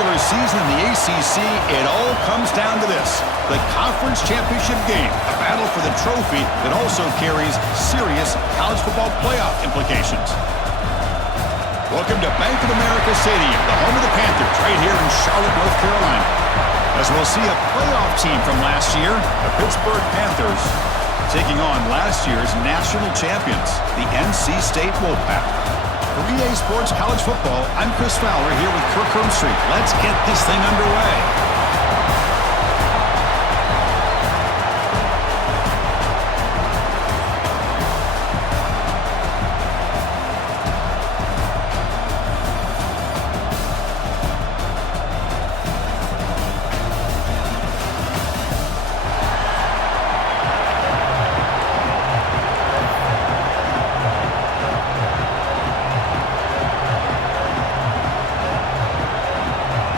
regular season in the ACC, it all comes down to this: the conference championship game, a battle for the trophy that also carries serious college football playoff implications. Welcome to Bank of America Stadium, the home of the Panthers, right here in Charlotte, North Carolina. As we'll see a playoff team from last year, the Pittsburgh Panthers, taking on last year's national champions, the NC State Wolfpack. For EA Sports College Football, I'm Chris Fowler here with Kirk Hermstreet. Let's get this thing underway.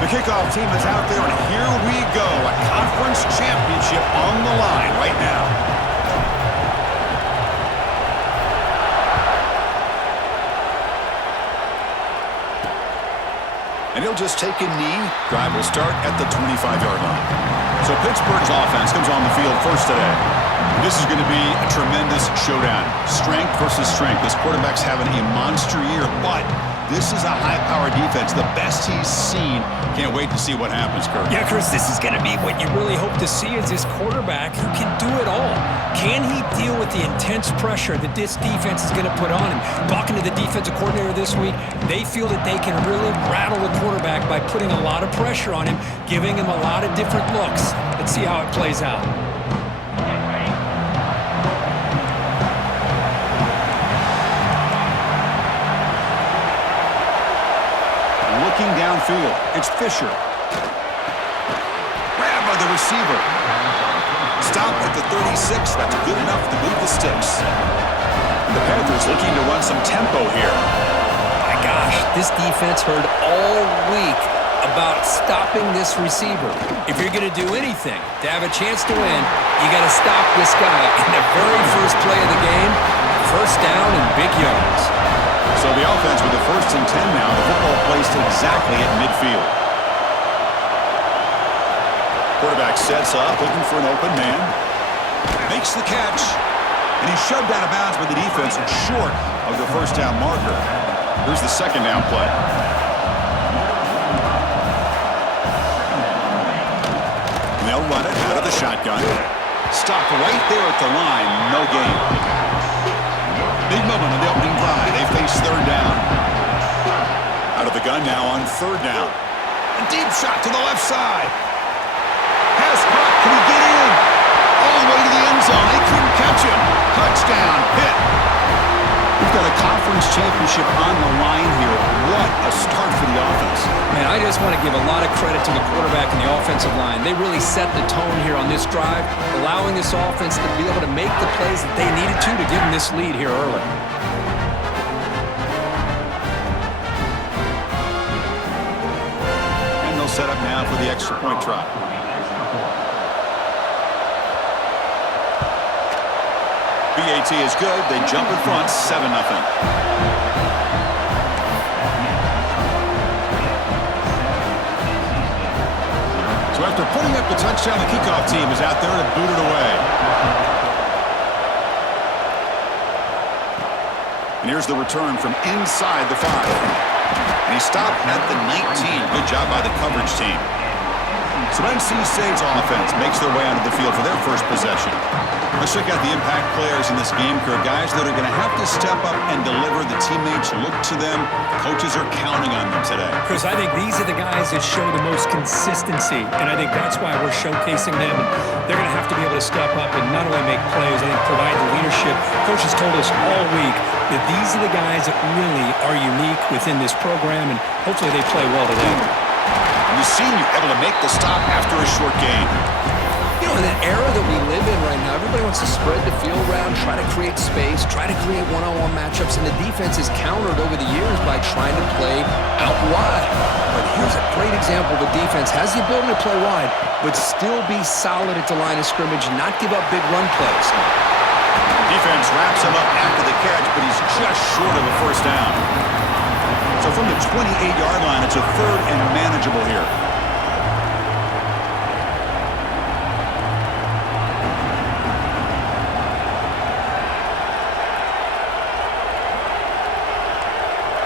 The kickoff team is out there, and here we go. A conference championship on the line right now. And he'll just take a knee. Drive will start at the 25-yard line. So Pittsburgh's offense comes on the field first today. This is going to be a tremendous showdown. Strength versus strength. This quarterback's having a monster year, but this is a high-powered defense, the best he's seen. Can't wait to see what happens, Kurt. Yeah, Chris, this is going to be what you really hope to see is this quarterback who can do it all. Can he deal with the intense pressure that this defense is going to put on him? Talking to the defensive coordinator this week, they feel that they can really rattle the quarterback by putting a lot of pressure on him, giving him a lot of different looks. Let's see how it plays out. Looking downfield, it's Fisher. Grab by the receiver. Stop at the 36. That's good enough to move the sticks. The Panthers looking to run some tempo here. My gosh, this defense heard all week about stopping this receiver. If you're going to do anything to have a chance to win, you got to stop this guy. In the very first play of the game, first down and big yards. So the offense with the 1st and 10 now. The football placed exactly at midfield. Quarterback sets up, looking for an open man. Makes the catch. And he's shoved out of bounds by the defense short of the first down marker. Here's the second down play. And they'll run it out of the shotgun. Stopped right there at the line. No gain. Big moment on the opening drive. They face third down. Out of the gun now on third down. A deep shot to the left side. Pass caught. Can he get in? All the way to the end zone. They couldn't catch him. Touchdown. Pitt. We've got a conference championship on the line here. What a start for the offense. Man, I just want to give a lot of credit to the quarterback and the offensive line. They really set the tone here on this drive, allowing this offense to be able to make the plays that they needed to give them this lead here early. And they'll set up now for the extra point try. BAT is good. They jump in front, 7-0. So after putting up the touchdown, the kickoff team is out there to boot it away. And here's the return from inside the 5. And he stopped at the 19. Good job by the coverage team. So NC State's offense makes their way onto the field for their first possession. Let's check out the impact players in this game, Kurt. Guys that are going to have to step up and deliver. The teammates look to them. Coaches are counting on them today. Chris, I think these are the guys that show the most consistency, and I think that's why we're showcasing them. They're going to have to be able to step up and not only make plays, I think provide the leadership. Coach has told us all week that these are the guys that really are unique within this program, and hopefully they play well today. And the senior able to make the stop after a short gain. You know, in an era that we live in right now, everybody wants to spread the field around, try to create space, try to create one-on-one matchups, and the defense is countered over the years by trying to play out wide. But here's a great example of a defense has the ability to play wide, but still be solid at the line of scrimmage, not give up big run plays. Defense wraps him up after the catch, but he's just short of a first down. So from the 28-yard line, it's a third and manageable here.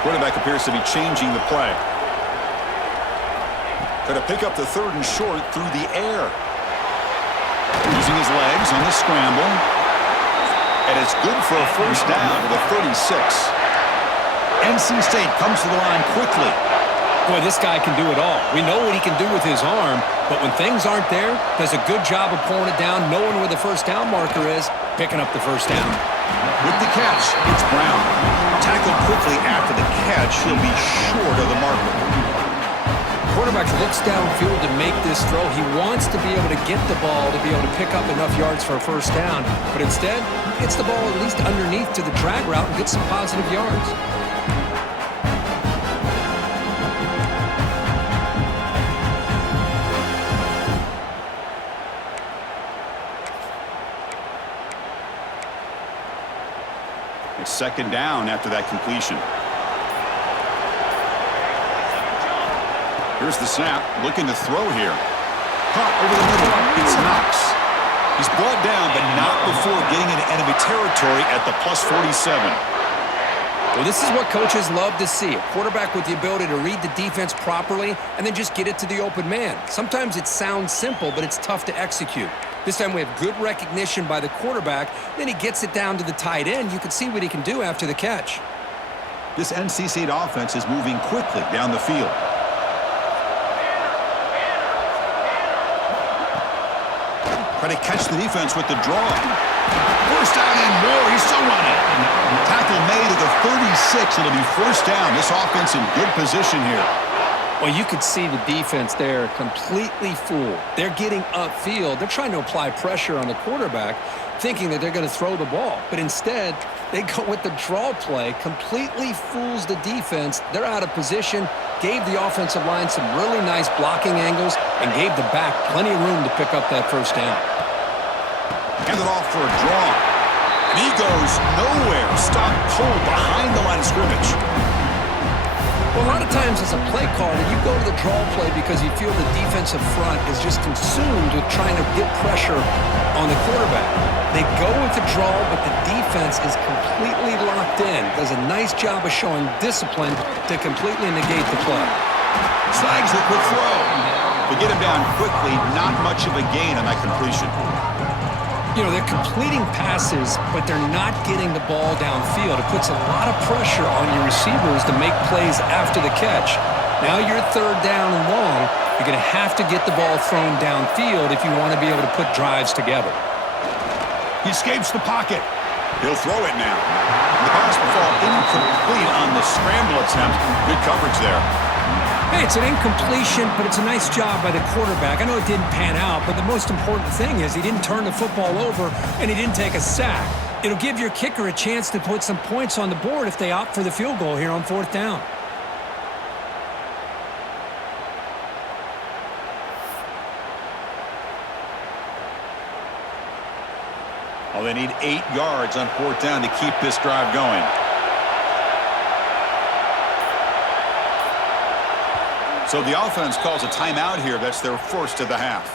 Quarterback appears to be changing the play. Going to pick up the third and short through the air. Using his legs on the scramble. And it's good for a first down to the 36. NC State comes to the line quickly. Boy, this guy can do it all. We know what he can do with his arm, but when things aren't there, does a good job of pulling it down, knowing where the first down marker is, picking up the first down. With the catch, it's Brown. Tackled quickly after the catch, he'll be short of the marker. Quarterback looks downfield to make this throw. He wants to be able to get the ball to be able to pick up enough yards for a first down, but instead, gets the ball at least underneath to the drag route and gets some positive yards. It's second down after that completion. Here's the snap, looking to throw here. Caught over the middle, it's Knox. He's brought down, but not before getting into enemy territory at the plus 47. Well, this is what coaches love to see. A quarterback with the ability to read the defense properly and then just get it to the open man. Sometimes it sounds simple, but it's tough to execute. This time we have good recognition by the quarterback. Then he gets it down to the tight end. You can see what he can do after the catch. This NC State offense is moving quickly down the field. Try to catch the defense with the draw. First down and more. He's still running. Tackle made at the 36. It'll be first down. This offense in good position here. Well, you could see the defense there completely fooled. They're getting upfield. They're trying to apply pressure on the quarterback, thinking that they're going to throw the ball. But instead, they go with the draw play, completely fools the defense. They're out of position, gave the offensive line some really nice blocking angles, and gave the back plenty of room to pick up that first down. Handed off for a draw. And he goes nowhere. Stopped cold behind the line of scrimmage. Well, a lot of times as a play caller, you go to the draw play because you feel the defensive front is just consumed with trying to get pressure on the quarterback. They go with the draw, but the defense is completely locked in. Does a nice job of showing discipline to completely negate the play. Snags the quick throw. They get him down quickly. Not much of a gain on that completion. You know, they're completing passes, but they're not getting the ball downfield. It puts a lot of pressure on your receivers to make plays after the catch. Now you're third down and long. You're going to have to get the ball thrown downfield if you want to be able to put drives together. He escapes the pocket. He'll throw it now. The pass will fall incomplete on the scramble attempt. Good coverage there. Hey, it's an incompletion, but it's a nice job by the quarterback. I know it didn't pan out, but the most important thing is he didn't turn the football over and he didn't take a sack. It'll give your kicker a chance to put some points on the board if they opt for the field goal here on fourth down. Well, they need 8 yards on fourth down to keep this drive going. So the offense calls a timeout here. That's their first of the half.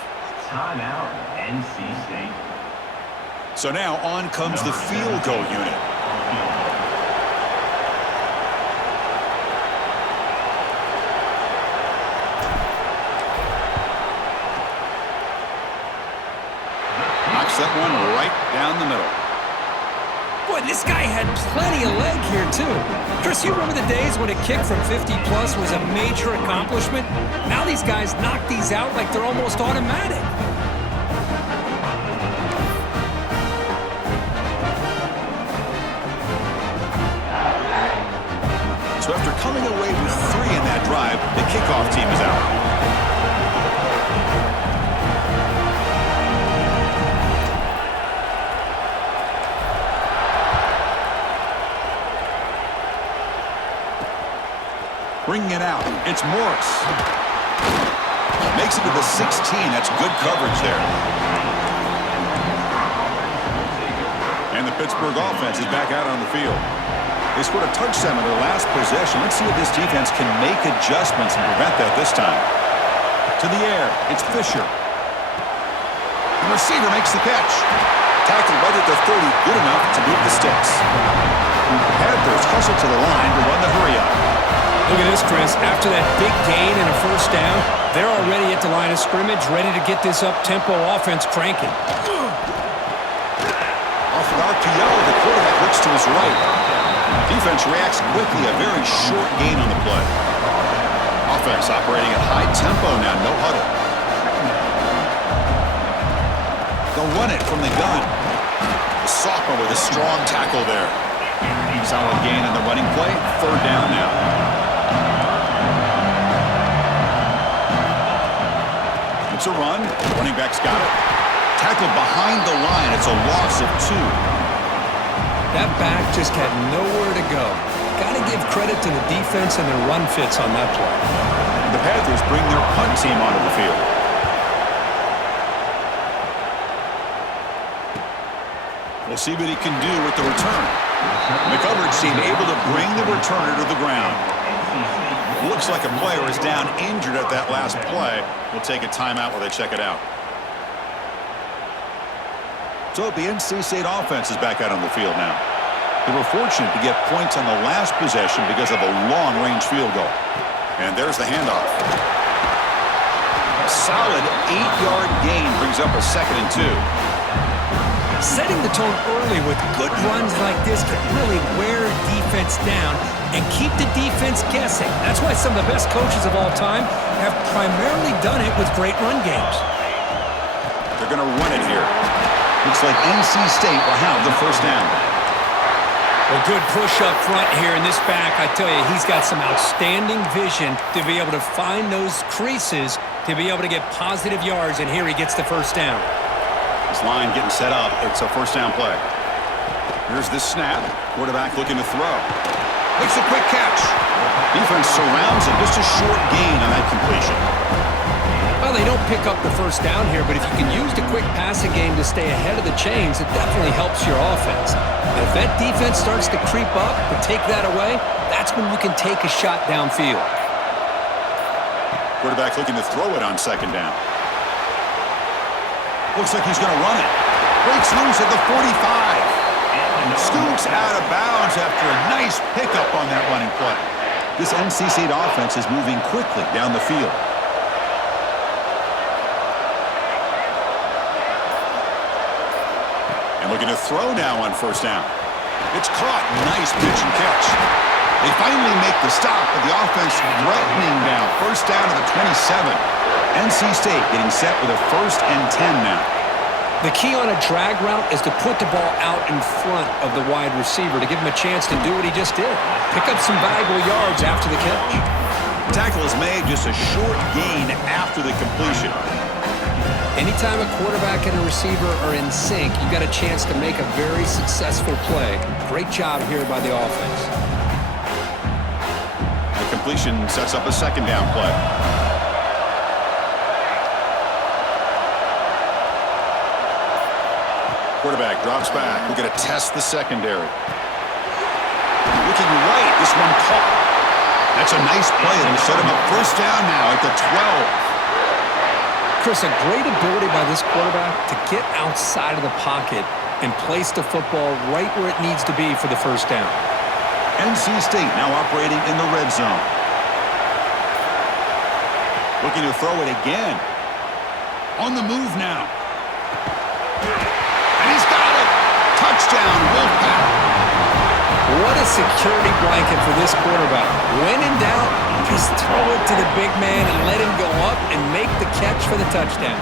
Timeout, NC State. So now on comes the field goal unit. Knocks that one right down the middle. Boy, this guy had plenty of leg here, too. Chris, you remember the days when a kick from 50-plus was a major accomplishment? Now these guys knock these out like they're almost automatic. So after coming away with 3 in that drive, the kickoff team is out. Bringing it out, it's Morris. Makes it to the 16. That's good coverage there. And the Pittsburgh offense is back out on the field. They scored a touchdown in their last possession. Let's see if this defense can make adjustments and prevent that this time. To the air, it's Fisher. The receiver makes the catch. Tackled right at the 30, good enough to move the sticks. Panthers hustle to the line to run the hurry-up. Look at this, Chris. After that big gain and a first down, they're already at the line of scrimmage, ready to get this up-tempo offense cranking. Off an RPO, the quarterback looks to his right. Defense reacts quickly, a very short gain on the play. Offense operating at high tempo now, no huddle. They'll run it from the gun. The sophomore with a strong tackle there. Solid gain on the running play. Third down now. It's a run. Running back's got it. Tackled behind the line. It's a loss of 2. That back just had nowhere to go. Got to give credit to the defense and their run fits on that play. The Panthers bring their punt team onto the field. We'll see what he can do with the return. McCoverage seemed able to bring the returner to the ground. Looks like a player is down injured at that last play. We'll take a timeout while they check it out. So the NC State offense is back out on the field now. They were fortunate to get points on the last possession because of a long-range field goal. And there's the handoff. A solid 8-yard gain brings up a 2nd and 2. Setting the tone early with good runs like this can really wear defense down and keep the defense guessing. That's why some of the best coaches of all time have primarily done it with great run games. They're going to run it here. Looks like NC State will have the first down. Well, good push up front here in this back. I tell you, he's got some outstanding vision to be able to find those creases to be able to get positive yards, and here he gets the first down. This line getting set up. It's a first down play. Here's the snap. Quarterback looking to throw. Makes a quick catch. Defense surrounds him. Just a short gain on that completion. Well, they don't pick up the first down here, but if you can use the quick passing game to stay ahead of the chains, it definitely helps your offense. And if that defense starts to creep up or take that away, that's when you can take a shot downfield. Quarterback looking to throw it on second down. Looks like he's going to run it. Breaks loose at the 45. Scoots out of bounds after a nice pickup on that running play. This NC State offense is moving quickly down the field. And looking to throw now on first down. It's caught. Nice pitch and catch. They finally make the stop, but the offense threatening down. First down to the 27. NC State getting set with a 1st and 10 now. The key on a drag route is to put the ball out in front of the wide receiver to give him a chance to do what he just did. Pick up some valuable yards after the catch. Tackle is made, just a short gain after the completion. Anytime a quarterback and a receiver are in sync, you got a chance to make a very successful play. Great job here by the offense. The completion sets up a second down play. Quarterback drops back. We're going to test the secondary. Looking right. This one caught. That's a nice play. It'll set him up first down now at the 12. Chris, a great ability by this quarterback to get outside of the pocket and place the football right where it needs to be for the first down. NC State now operating in the red zone. Looking to throw it again. On the move now. And he's got it. Touchdown, Wolfpack. What a security blanket for this quarterback. When in doubt, just throw it to the big man and let him go up and make the catch for the touchdown.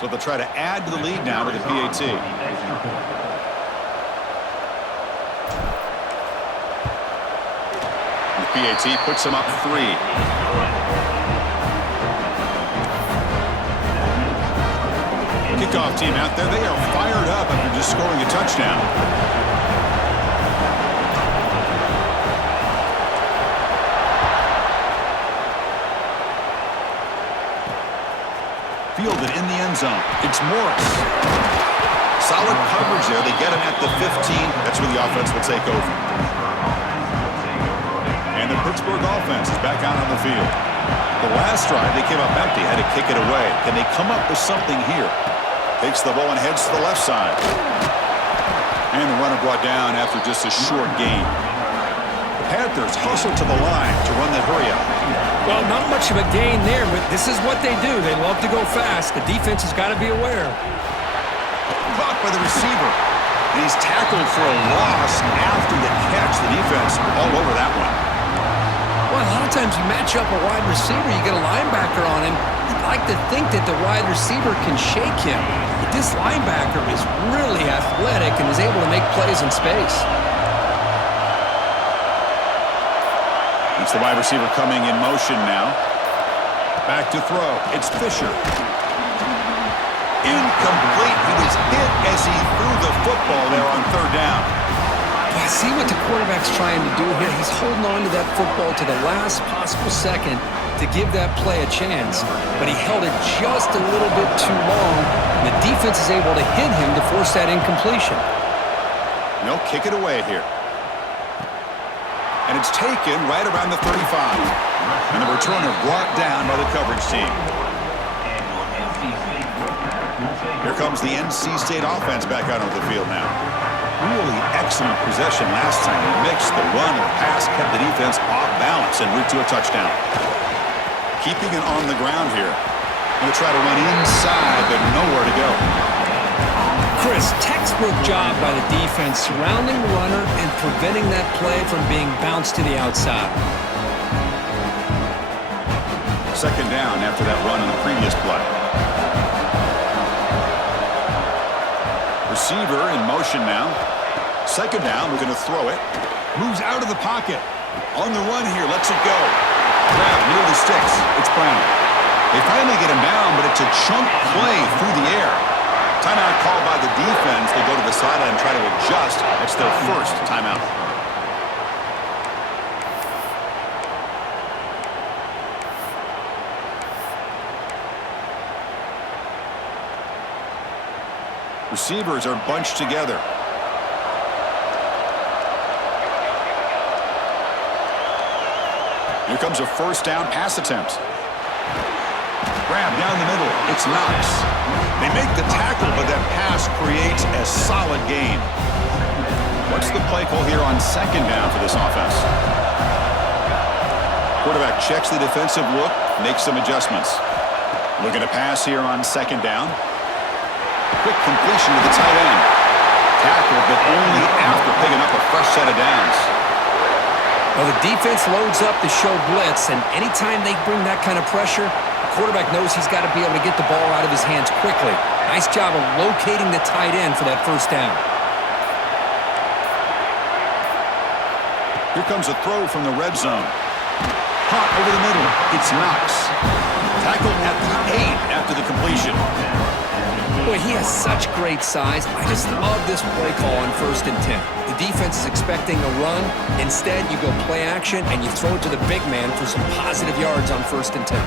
So they'll try to add to the lead now with a PAT. The PAT puts them up 3. Kickoff team out there. They are fired up after just scoring a touchdown. fielded in the end zone. It's Morris. Solid coverage there. They get him at the 15. That's where the offense will take over. And the Pittsburgh offense is back out on the field. The last drive, they came up empty, had to kick it away. Can they come up with something here? Takes the ball and heads to the left side. And the runner brought down after just a short gain. The Panthers hustle to the line to run the hurry up. Well, not much of a gain there, but this is what they do. They love to go fast. The defense has got to be aware. Caught by the receiver. And he's tackled for a loss after the catch. The defense all over that one. Well, a lot of times you match up a wide receiver, you get a linebacker on him. You'd like to think that the wide receiver can shake him. But this linebacker is really athletic and is able to make plays in space. It's the wide receiver coming in motion now. Back to throw. It's Fisher. Incomplete. He was hit as he threw the football there on third down. I see what the quarterback's trying to do here. He's holding on to that football to the last possible second to give that play a chance. But he held it just a little bit too long, and the defense is able to hit him to force that incompletion. No, kick it away here. And it's taken right around the 35. And the returner brought down by the coverage team. Here comes the NC State offense back out on the field now. Really excellent possession last time. They mixed the run and pass, kept the defense off balance en route to a touchdown. Keeping it on the ground here. Going to try to run inside, but nowhere to go. Chris, textbook job by the defense surrounding the runner and preventing that play from being bounced to the outside. Second down after that run on the previous play. Receiver in motion now. Second down, we're going to throw it. Moves out of the pocket. On the run here, lets it go. Grab near the sticks. It's Brown. They finally get him down, but it's a chunk play through the air. Timeout called by the defense. They go to the sideline and try to adjust. It's their first timeout. Receivers are bunched together. Here comes a first down pass attempt. Grab down the middle. It's Knox. They make the tackle, but that pass creates a solid gain. What's the play call here on second down for this offense? Quarterback checks the defensive look, makes some adjustments. Looking to pass here on second down. Quick completion to the tight end. Tackle, but only after picking up a fresh set of downs. Well, the defense loads up to show blitz, and anytime they bring that kind of pressure, the quarterback knows he's got to be able to get the ball out of his hands quickly. Nice job of locating the tight end for that first down. Here comes a throw from the red zone. Caught over the middle. It's Knox. Tackled at the 8 after the completion. Boy, he has such great size. I just love this play call on 1st and 10. The defense is expecting a run. Instead, you go play action, and you throw it to the big man for some positive yards on 1st and 10.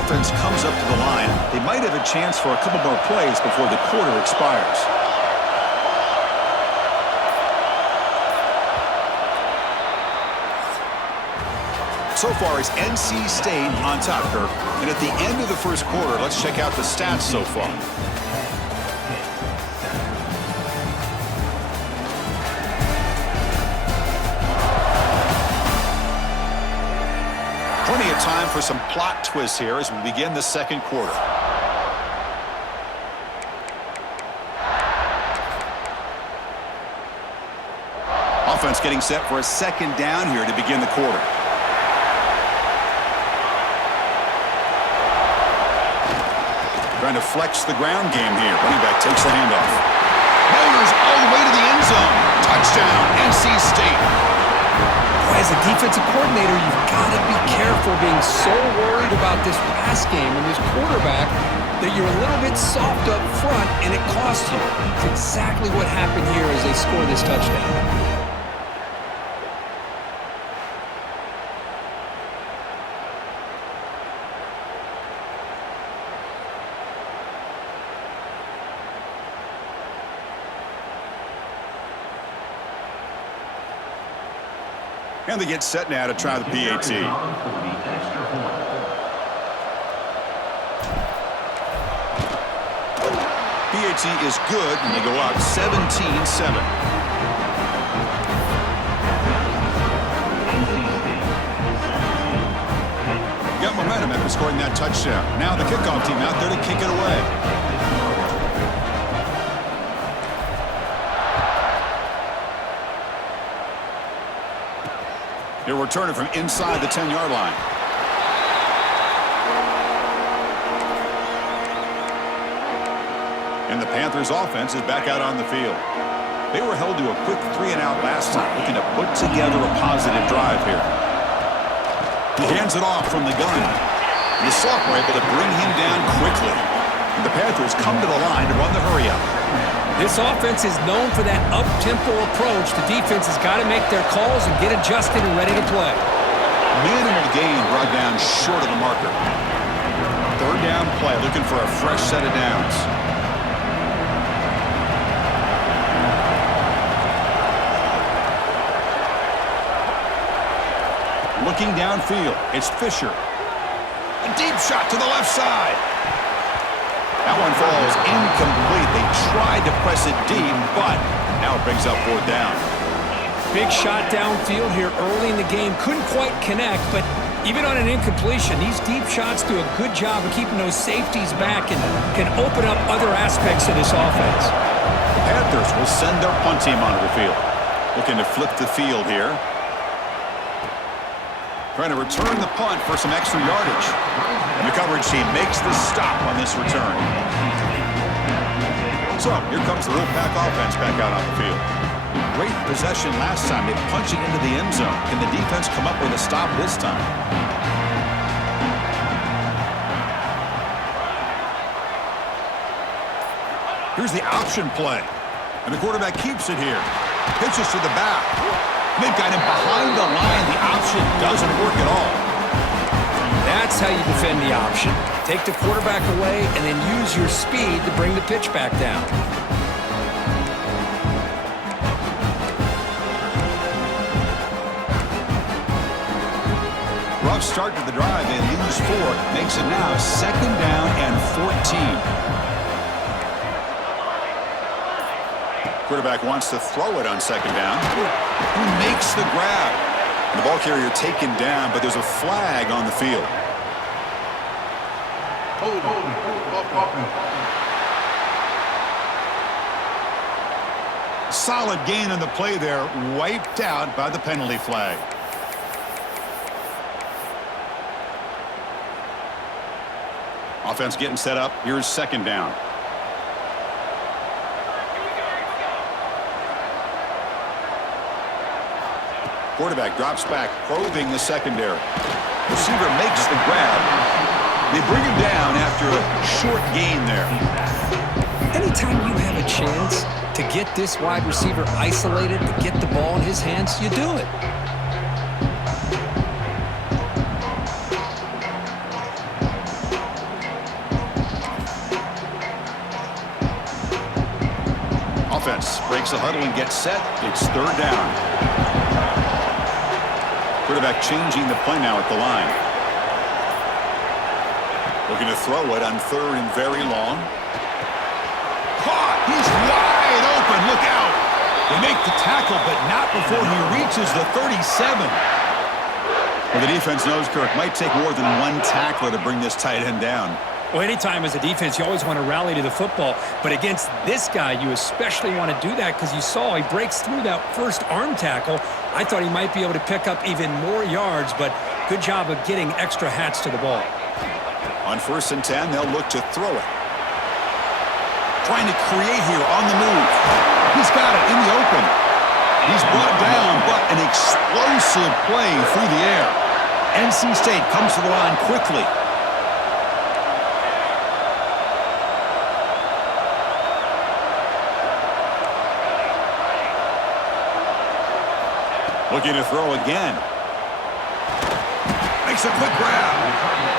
Offense comes up to the line. They might have a chance for a couple more plays before the quarter expires. So far, it's NC State on top, Kirk. And at the end of the first quarter, let's check out the stats so far. Plenty of time for some plot twists here as we begin the second quarter. Offense getting set for a second down here to begin the quarter. Trying to flex the ground game here. Running back takes the handoff. Motors all the way to the end zone. Touchdown, NC State. As a defensive coordinator, you've got to be careful being so worried about this pass game and this quarterback that you're a little bit soft up front and it costs you. It's exactly what happened here as they score this touchdown. And they get set now to try the PAT. For the extra point. PAT is good, and they go up 17-7. Got momentum after scoring that touchdown. Now the kickoff team out there to kick it away. They'll return it from inside the 10-yard line. And the Panthers offense is back out on the field. They were held to a quick 3-and-out last time, looking to put together a positive drive here. He hands it off from the gun. The sophomore able to bring him down quickly. And the Panthers come to the line to run the hurry-up. This offense is known for that up-tempo approach. The defense has got to make their calls and get adjusted and ready to play. Minimal gain brought down short of the marker. Third down play, looking for a fresh set of downs. Looking downfield, it's Fisher. A deep shot to the left side. That one falls incomplete. They tried to press it deep, but now it brings up fourth down. Big shot downfield here early in the game. Couldn't quite connect, but even on an incompletion, these deep shots do a good job of keeping those safeties back and can open up other aspects of this offense. The Panthers will send their punt team onto the field. Looking to flip the field here. Trying to return the punt for some extra yardage. And the coverage team makes the stop on this return. So, here comes the Wolfpack offense back out on the field. Great possession last time. They punch it into the end zone. Can the defense come up with a stop this time? Here's the option play. And the quarterback keeps it here. Pitches to the back. They've got him behind the line. The option doesn't work at all. That's how you defend the option. Take the quarterback away and then use your speed to bring the pitch back down. Rough start to the drive. They lose 4. Makes it now 2nd down and 14. Quarterback wants to throw it on 2nd down. Who makes the grab? And the ball carrier taken down, but there's a flag on the field. Solid gain on the play there, wiped out by the penalty flag. Offense getting set up. Here's 2nd down. Quarterback drops back, probing the secondary. Receiver makes the grab. They bring him down after a short gain there. Anytime you have a chance to get this wide receiver isolated, to get the ball in his hands, you do it. Offense breaks the huddle and gets set. It's 3rd down. Quarterback changing the play now at the line. Looking to throw it on 3rd and very long. Caught! He's wide open. Look out! They make the tackle, but not before he reaches the 37. Well, the defense knows, Kirk, might take more than one tackler to bring this tight end down. Well, anytime as a defense, you always want to rally to the football. But against this guy, you especially want to do that because you saw he breaks through that first arm tackle. I thought he might be able to pick up even more yards, but good job of getting extra hats to the ball. On 1st and 10, they'll look to throw it. Trying to create here on the move. He's got it in the open. He's brought down, but an explosive play through the air. NC State comes to the line quickly. Looking to throw again. Makes a quick grab.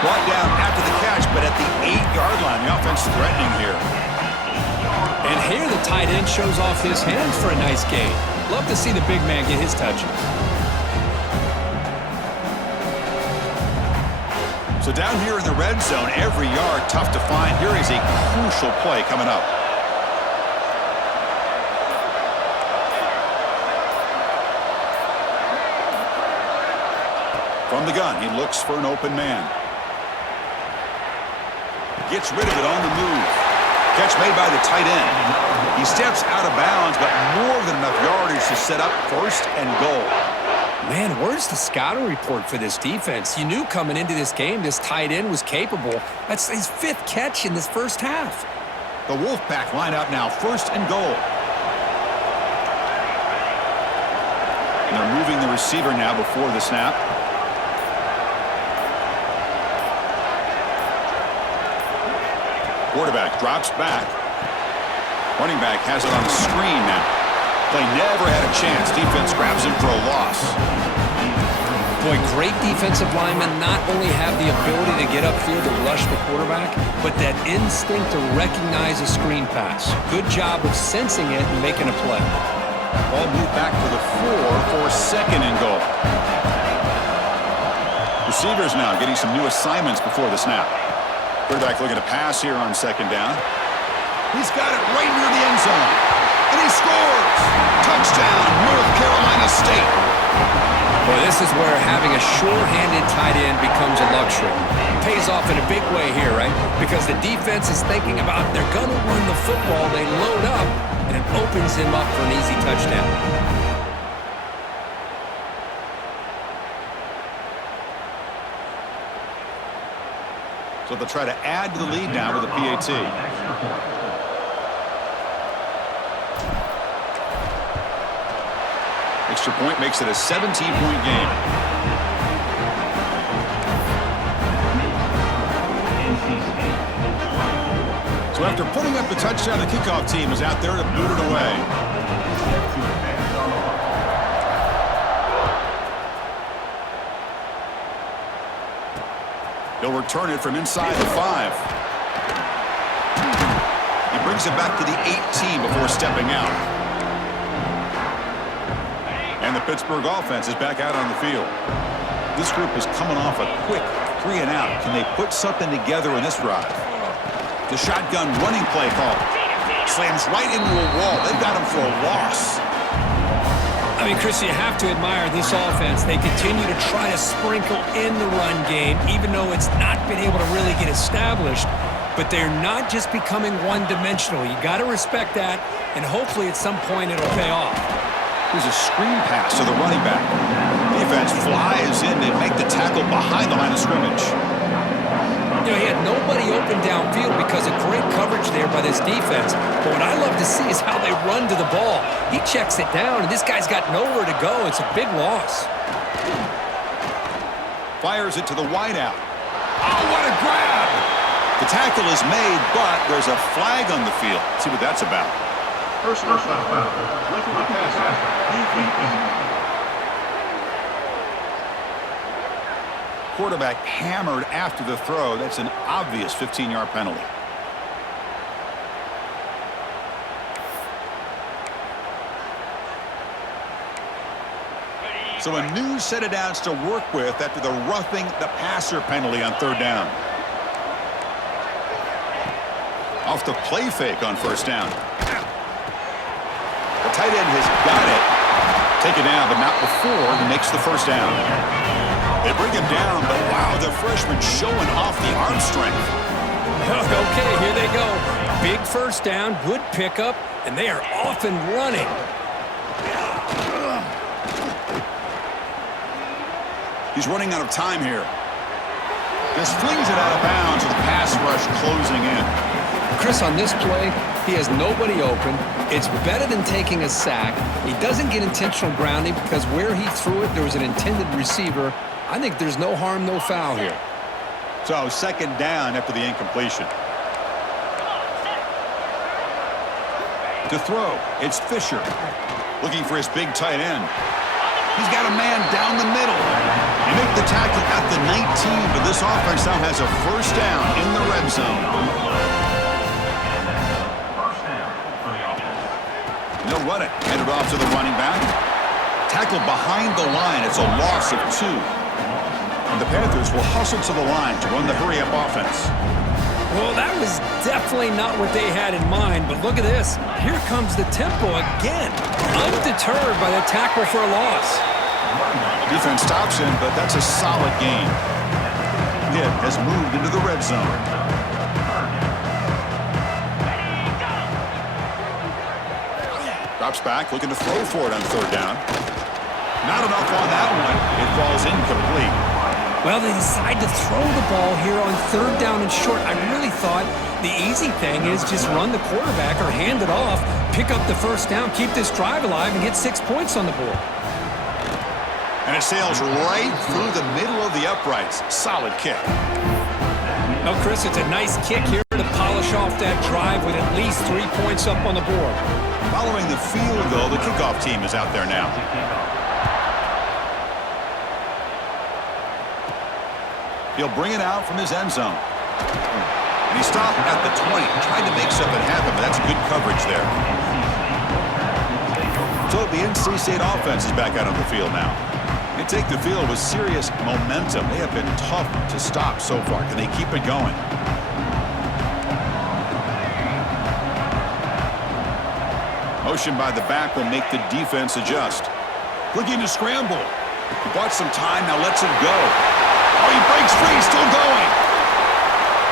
Brought down after the catch, but at the 8-yard line. The offense threatening here. And here the tight end shows off his hands for a nice gain. Love to see the big man get his touches. So down here in the red zone, every yard tough to find. Here is a crucial play coming up. From the gun, he looks for an open man. Gets rid of it on the move. Catch made by the tight end. He steps out of bounds, but more than enough yardage to set up first and goal. Man, where's the scouting report for this defense? You knew coming into this game this tight end was capable. That's his 5th catch in this first half. The Wolfpack line up now, first and goal. And they're moving the receiver now before the snap. Quarterback drops back. Running back has it on the screen now. Play never had a chance. Defense grabs him for a loss. Boy, great defensive linemen not only have the ability to get upfield and rush the quarterback, but that instinct to recognize a screen pass. Good job of sensing it and making a play. Ball moved back to the 4 for second and goal. Receivers now getting some new assignments before the snap. Quarterback looking to pass here on second down. He's got it right near the end zone. And he scores! Touchdown, North Carolina State. Boy, this is where having a sure-handed tight end becomes a luxury. Pays off in a big way here, right? Because the defense is thinking about they're going to run the football. They load up, and it opens him up for an easy touchdown. So they'll try to add to the lead now with a PAT. Extra point makes it a 17-point game. So after putting up the touchdown, the kickoff team is out there to boot it away. He'll return it from inside the 5. He brings it back to the 18 before stepping out. And the Pittsburgh offense is back out on the field. This group is coming off a quick 3 and out. Can they put something together in this drive? The shotgun running play call. Slams right into a wall. They've got him for a loss. I mean, Chris, you have to admire this offense. They continue to try to sprinkle in the run game, even though it's not been able to really get established. But they're not just becoming one-dimensional. You got to respect that, and hopefully at some point it'll pay off. Here's a screen pass to the running back. Defense flies in to make the tackle behind the line of scrimmage. You know, he had nobody open downfield because of great coverage there by this defense. But what I love to see is how they run to the ball. He checks it down, and this guy's got nowhere to go. It's a big loss. Fires it to the wideout. Oh, what a grab! The tackle is made, but there's a flag on the field. Let's see what that's about. Personal foul. Referee pass. Quarterback hammered after the throw. That's an obvious 15-yard penalty. So a new set of downs to work with after the roughing the passer penalty on 3rd down. Off the play fake on 1st down. The tight end has got it. Taken down, but not before he makes the 1st down. They bring him down, but wow, the freshman showing off the arm strength. Okay, here they go. Big 1st down, good pickup, and they are off and running. He's running out of time here. Just flings it out of bounds with the pass rush closing in. Chris, on this play, he has nobody open. It's better than taking a sack. He doesn't get intentional grounding because where he threw it, there was an intended receiver. I think there's no harm, no foul here. So 2nd down after the incompletion. To throw, it's Fisher. Looking for his big tight end. He's got a man down the middle. They make the tackle at the 19, but this offense now has a 1st down in the red zone. They'll run it. Handed off to the running back. Tackled behind the line. It's a loss of 2. And the Panthers will hustle to the line to run the hurry-up offense. Well, that was definitely not what they had in mind, but look at this. Here comes the tempo again. Undeterred by the tackle for a loss. Defense stops him, but that's a solid gain. Pitt has moved into the red zone. Drops back, looking to throw for it on third down. Not enough on that one. It falls incomplete. Well, they decide to throw the ball here on third down and short. I really thought the easy thing is just run the quarterback or hand it off, pick up the first down, keep this drive alive, and get 6 points on the board. And it sails right through the middle of the uprights. Solid kick. Well, Chris, it's a nice kick here to polish off that drive with at least 3 points up on the board. Following the field goal, the kickoff team is out there now. He'll bring it out from his end zone. And he stopped at the 20, trying to make something happen, but that's good coverage there. So the NC State offense is back out on the field now. They take the field with serious momentum. They have been tough to stop so far. Can they keep it going? Motion by the back will make the defense adjust. Looking to scramble. He bought some time, now lets him go. Oh, he breaks free, still going.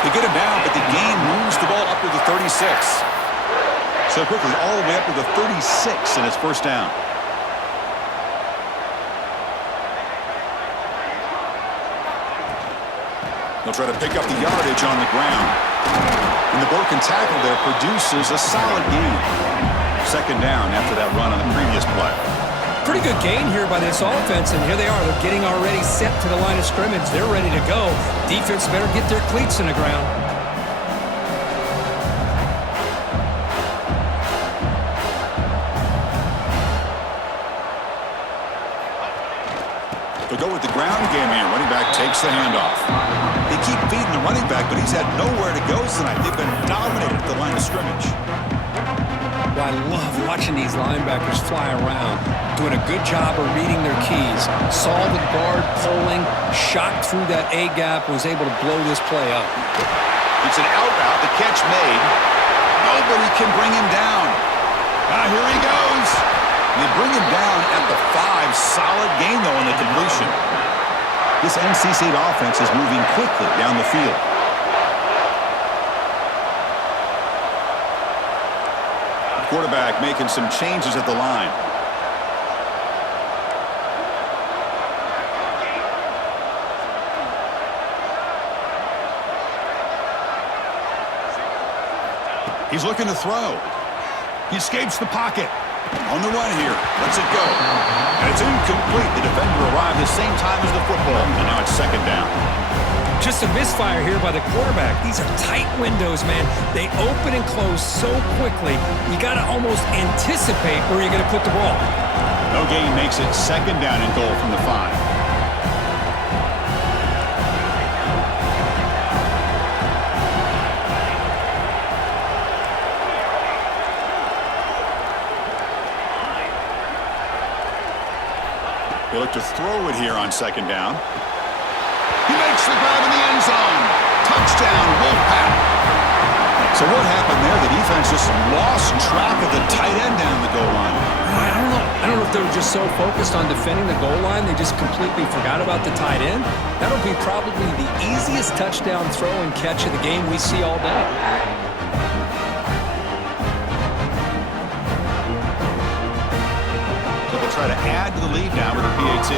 They get him down, but the gain moves the ball up to the 36. So quickly, all the way up to the 36, and it's first down. They'll try to pick up the yardage on the ground. And the broken tackle there produces a solid gain. Second down after that run on the previous play. Pretty good gain here by this offense, and here they are. They're getting already set to the line of scrimmage. They're ready to go. Defense better get their cleats in the ground. They'll go with the ground game here. Running back takes the handoff. They keep feeding the running back, but he's had nowhere to go tonight. They've been dominated at the line of scrimmage. Well, I love watching these linebackers fly around, doing a good job of reading their keys. Saw the guard pulling, shot through that A-gap, was able to blow this play up. It's an out route, the catch made. Nobody can bring him down. Here he goes. They bring him down at the 5. Solid gain, though, on the completion. This NC State offense is moving quickly down the field. Quarterback making some changes at the line. He's looking to throw. He escapes the pocket. On the run here. Lets it go. And it's incomplete. The defender arrived the same time as the football. And now it's second down. Just a misfire here by the quarterback. These are tight windows, man. They open and close so quickly, you got to almost anticipate where you're going to put the ball. No gain makes it second down and goal from the 5. They look to throw it here on second down. He makes the grab in the end zone. Touchdown, Wolfpack. So what happened there? The defense just lost track of the tight end down the goal line. I don't know if they were just so focused on defending the goal line, they just completely forgot about the tight end. That'll be probably the easiest touchdown throw and catch of the game we see all day. So they'll try to add to the lead now with a PAT.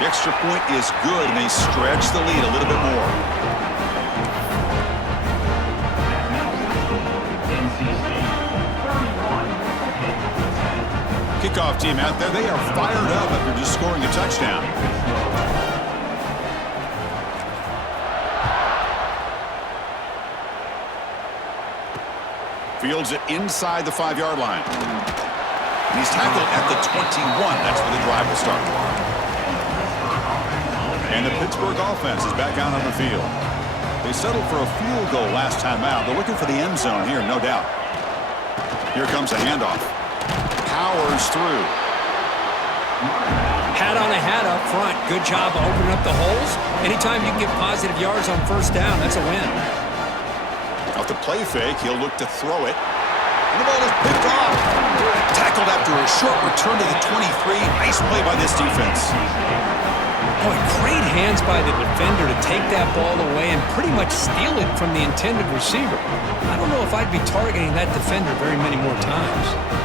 The extra point is good, and they stretch the lead a little bit more. Kickoff team out there. They are fired up after just scoring a touchdown. Fields it inside the 5-yard line. And he's tackled at the 21. That's where the drive will start. And the Pittsburgh offense is back out on the field. They settled for a field goal last time out. They're looking for the end zone here, no doubt. Here comes a handoff. Powers through. Hat on a hat up front. Good job of opening up the holes. Anytime you can get positive yards on first down, that's a win. Off the play fake, he'll look to throw it. And the ball is picked off. Tackled after a short return to the 23. Nice play by this defense. Boy, great hands by the defender to take that ball away and pretty much steal it from the intended receiver. I don't know if I'd be targeting that defender very many more times.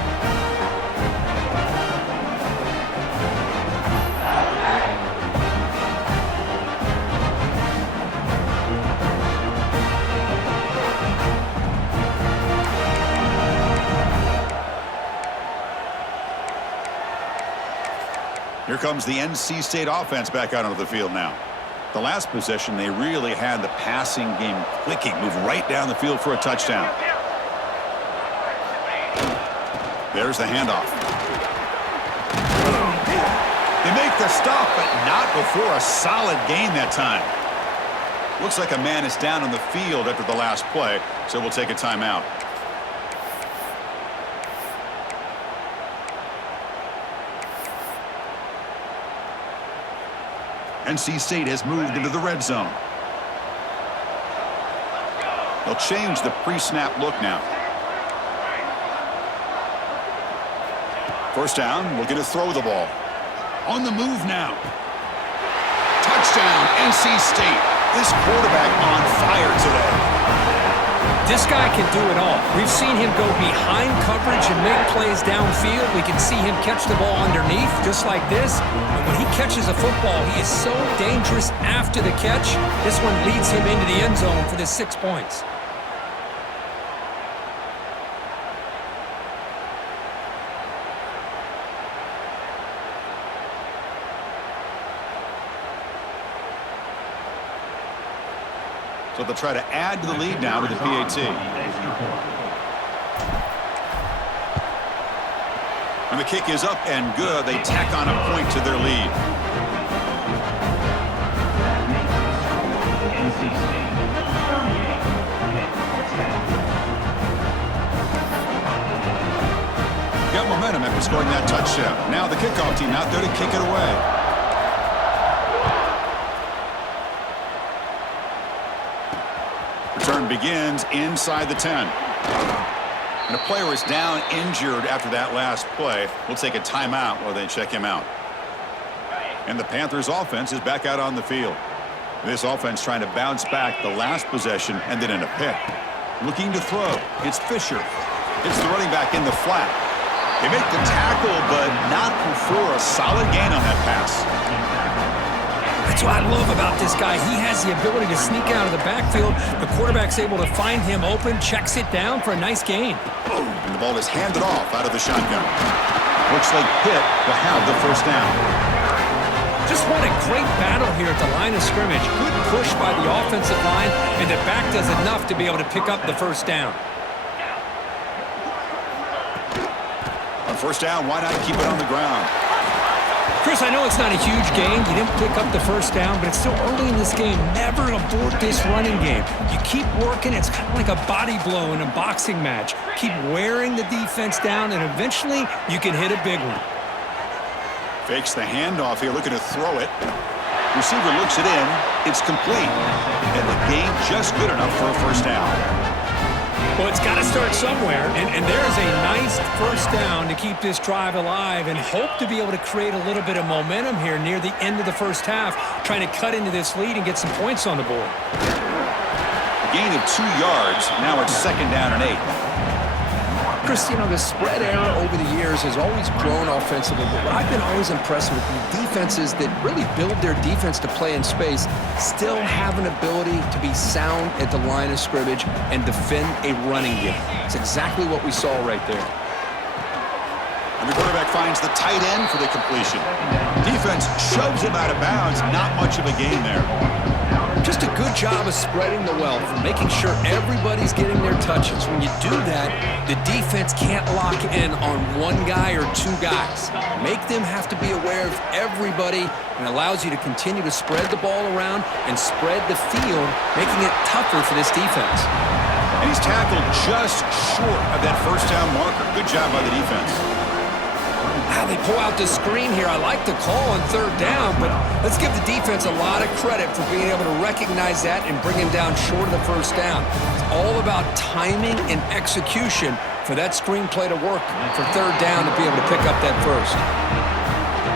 Here comes the NC State offense back out onto the field now. The last possession, they really had the passing game clicking. Move right down the field for a touchdown. There's the handoff. They make the stop, but not before a solid gain that time. Looks like a man is down on the field after the last play, so we'll take a timeout. NC State has moved into the red zone. They'll change the pre-snap look now. First down, looking to throw the ball. On the move now. Touchdown, NC State. This quarterback on fire today. This guy can do it all. We've seen him go behind coverage and make plays downfield. We can see him catch the ball underneath, just like this. And when he catches a football, he is so dangerous after the catch. This one leads him into the end zone for the 6 points. So they'll try to add to the lead now with the PAT. And the kick is up and good. They tack on a point to their lead. Got momentum after scoring that touchdown. Now the kickoff team out there to kick it away. Return begins inside the 10. And a player is down injured after that last play. We'll take a timeout while they check him out. And the Panthers offense is back out on the field. This offense trying to bounce back the last possession and then in a pick. Looking to throw. It's Fisher. It's the running back in the flat. They make the tackle, but not before a solid gain on that pass. That's what I love about this guy. He has the ability to sneak out of the backfield. The quarterback's able to find him open, checks it down for a nice gain. And the ball is handed off out of the shotgun. Looks like Pitt will have the first down. Just what a great battle here at the line of scrimmage. Good push by the offensive line, and the back does enough to be able to pick up the first down. On first down, why not keep it on the ground? Chris, I know it's not a huge gain. You didn't pick up the first down, but it's still early in this game. Never abort this running game. You keep working. It's kind of like a body blow in a boxing match. Keep wearing the defense down, and eventually you can hit a big one. Fakes the handoff here, looking to throw it. Receiver looks it in. It's complete. And the gain just good enough for a first down. Well, it's got to start somewhere, and there's a nice first down to keep this drive alive and hope to be able to create a little bit of momentum here near the end of the first half, trying to cut into this lead and get some points on the board. A gain of 2 yards. Now it's second down and 8. Chris, you know, the spread era over the years has always grown offensively, but what I've been always impressed with the defenses that really build their defense to play in space still have an ability to be sound at the line of scrimmage and defend a running game. It's exactly what we saw right there. And the quarterback finds the tight end for the completion. Defense shoves him out of bounds. Not much of a gain there. Just a good job of spreading the wealth and making sure everybody's getting their touches. When you do that, the defense can't lock in on one guy or two guys. Make them have to be aware of everybody, and allows you to continue to spread the ball around and spread the field, making it tougher for this defense. And he's tackled just short of that first down marker. Good job by the defense. They pull out the screen here. I like the call on third down, but let's give the defense a lot of credit for being able to recognize that and bring him down short of the first down. It's all about timing and execution for that screenplay to work for third down to be able to pick up that first.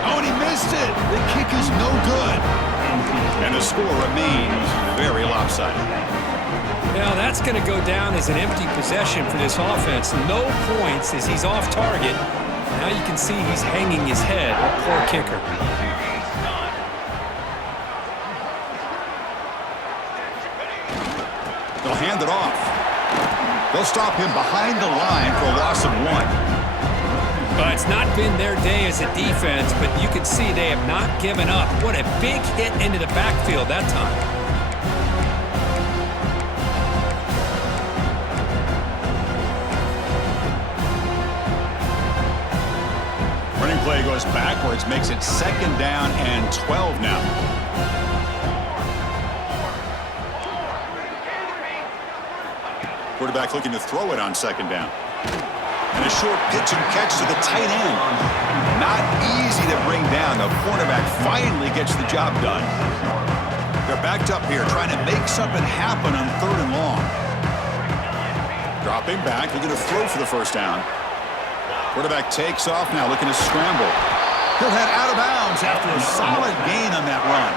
Oh, and he missed it. The kick is no good. And the score remains very lopsided. Now that's going to go down as an empty possession for this offense. No points as he's off target. Now you can see he's hanging his head. Poor kicker. They'll hand it off. They'll stop him behind the line for a loss of 1. Well, it's not been their day as a defense, but you can see they have not given up. What a big hit into the backfield that time. Running play goes backwards, makes it 2nd down and 12 now. Quarterback looking to throw it on 2nd down. And a short pitch and catch to the tight end. Not easy to bring down. The cornerback finally gets the job done. They're backed up here trying to make something happen on 3rd and long. Dropping back, looking to throw for the first down. Quarterback takes off now, looking to scramble. He'll head out of bounds after a solid gain on that run.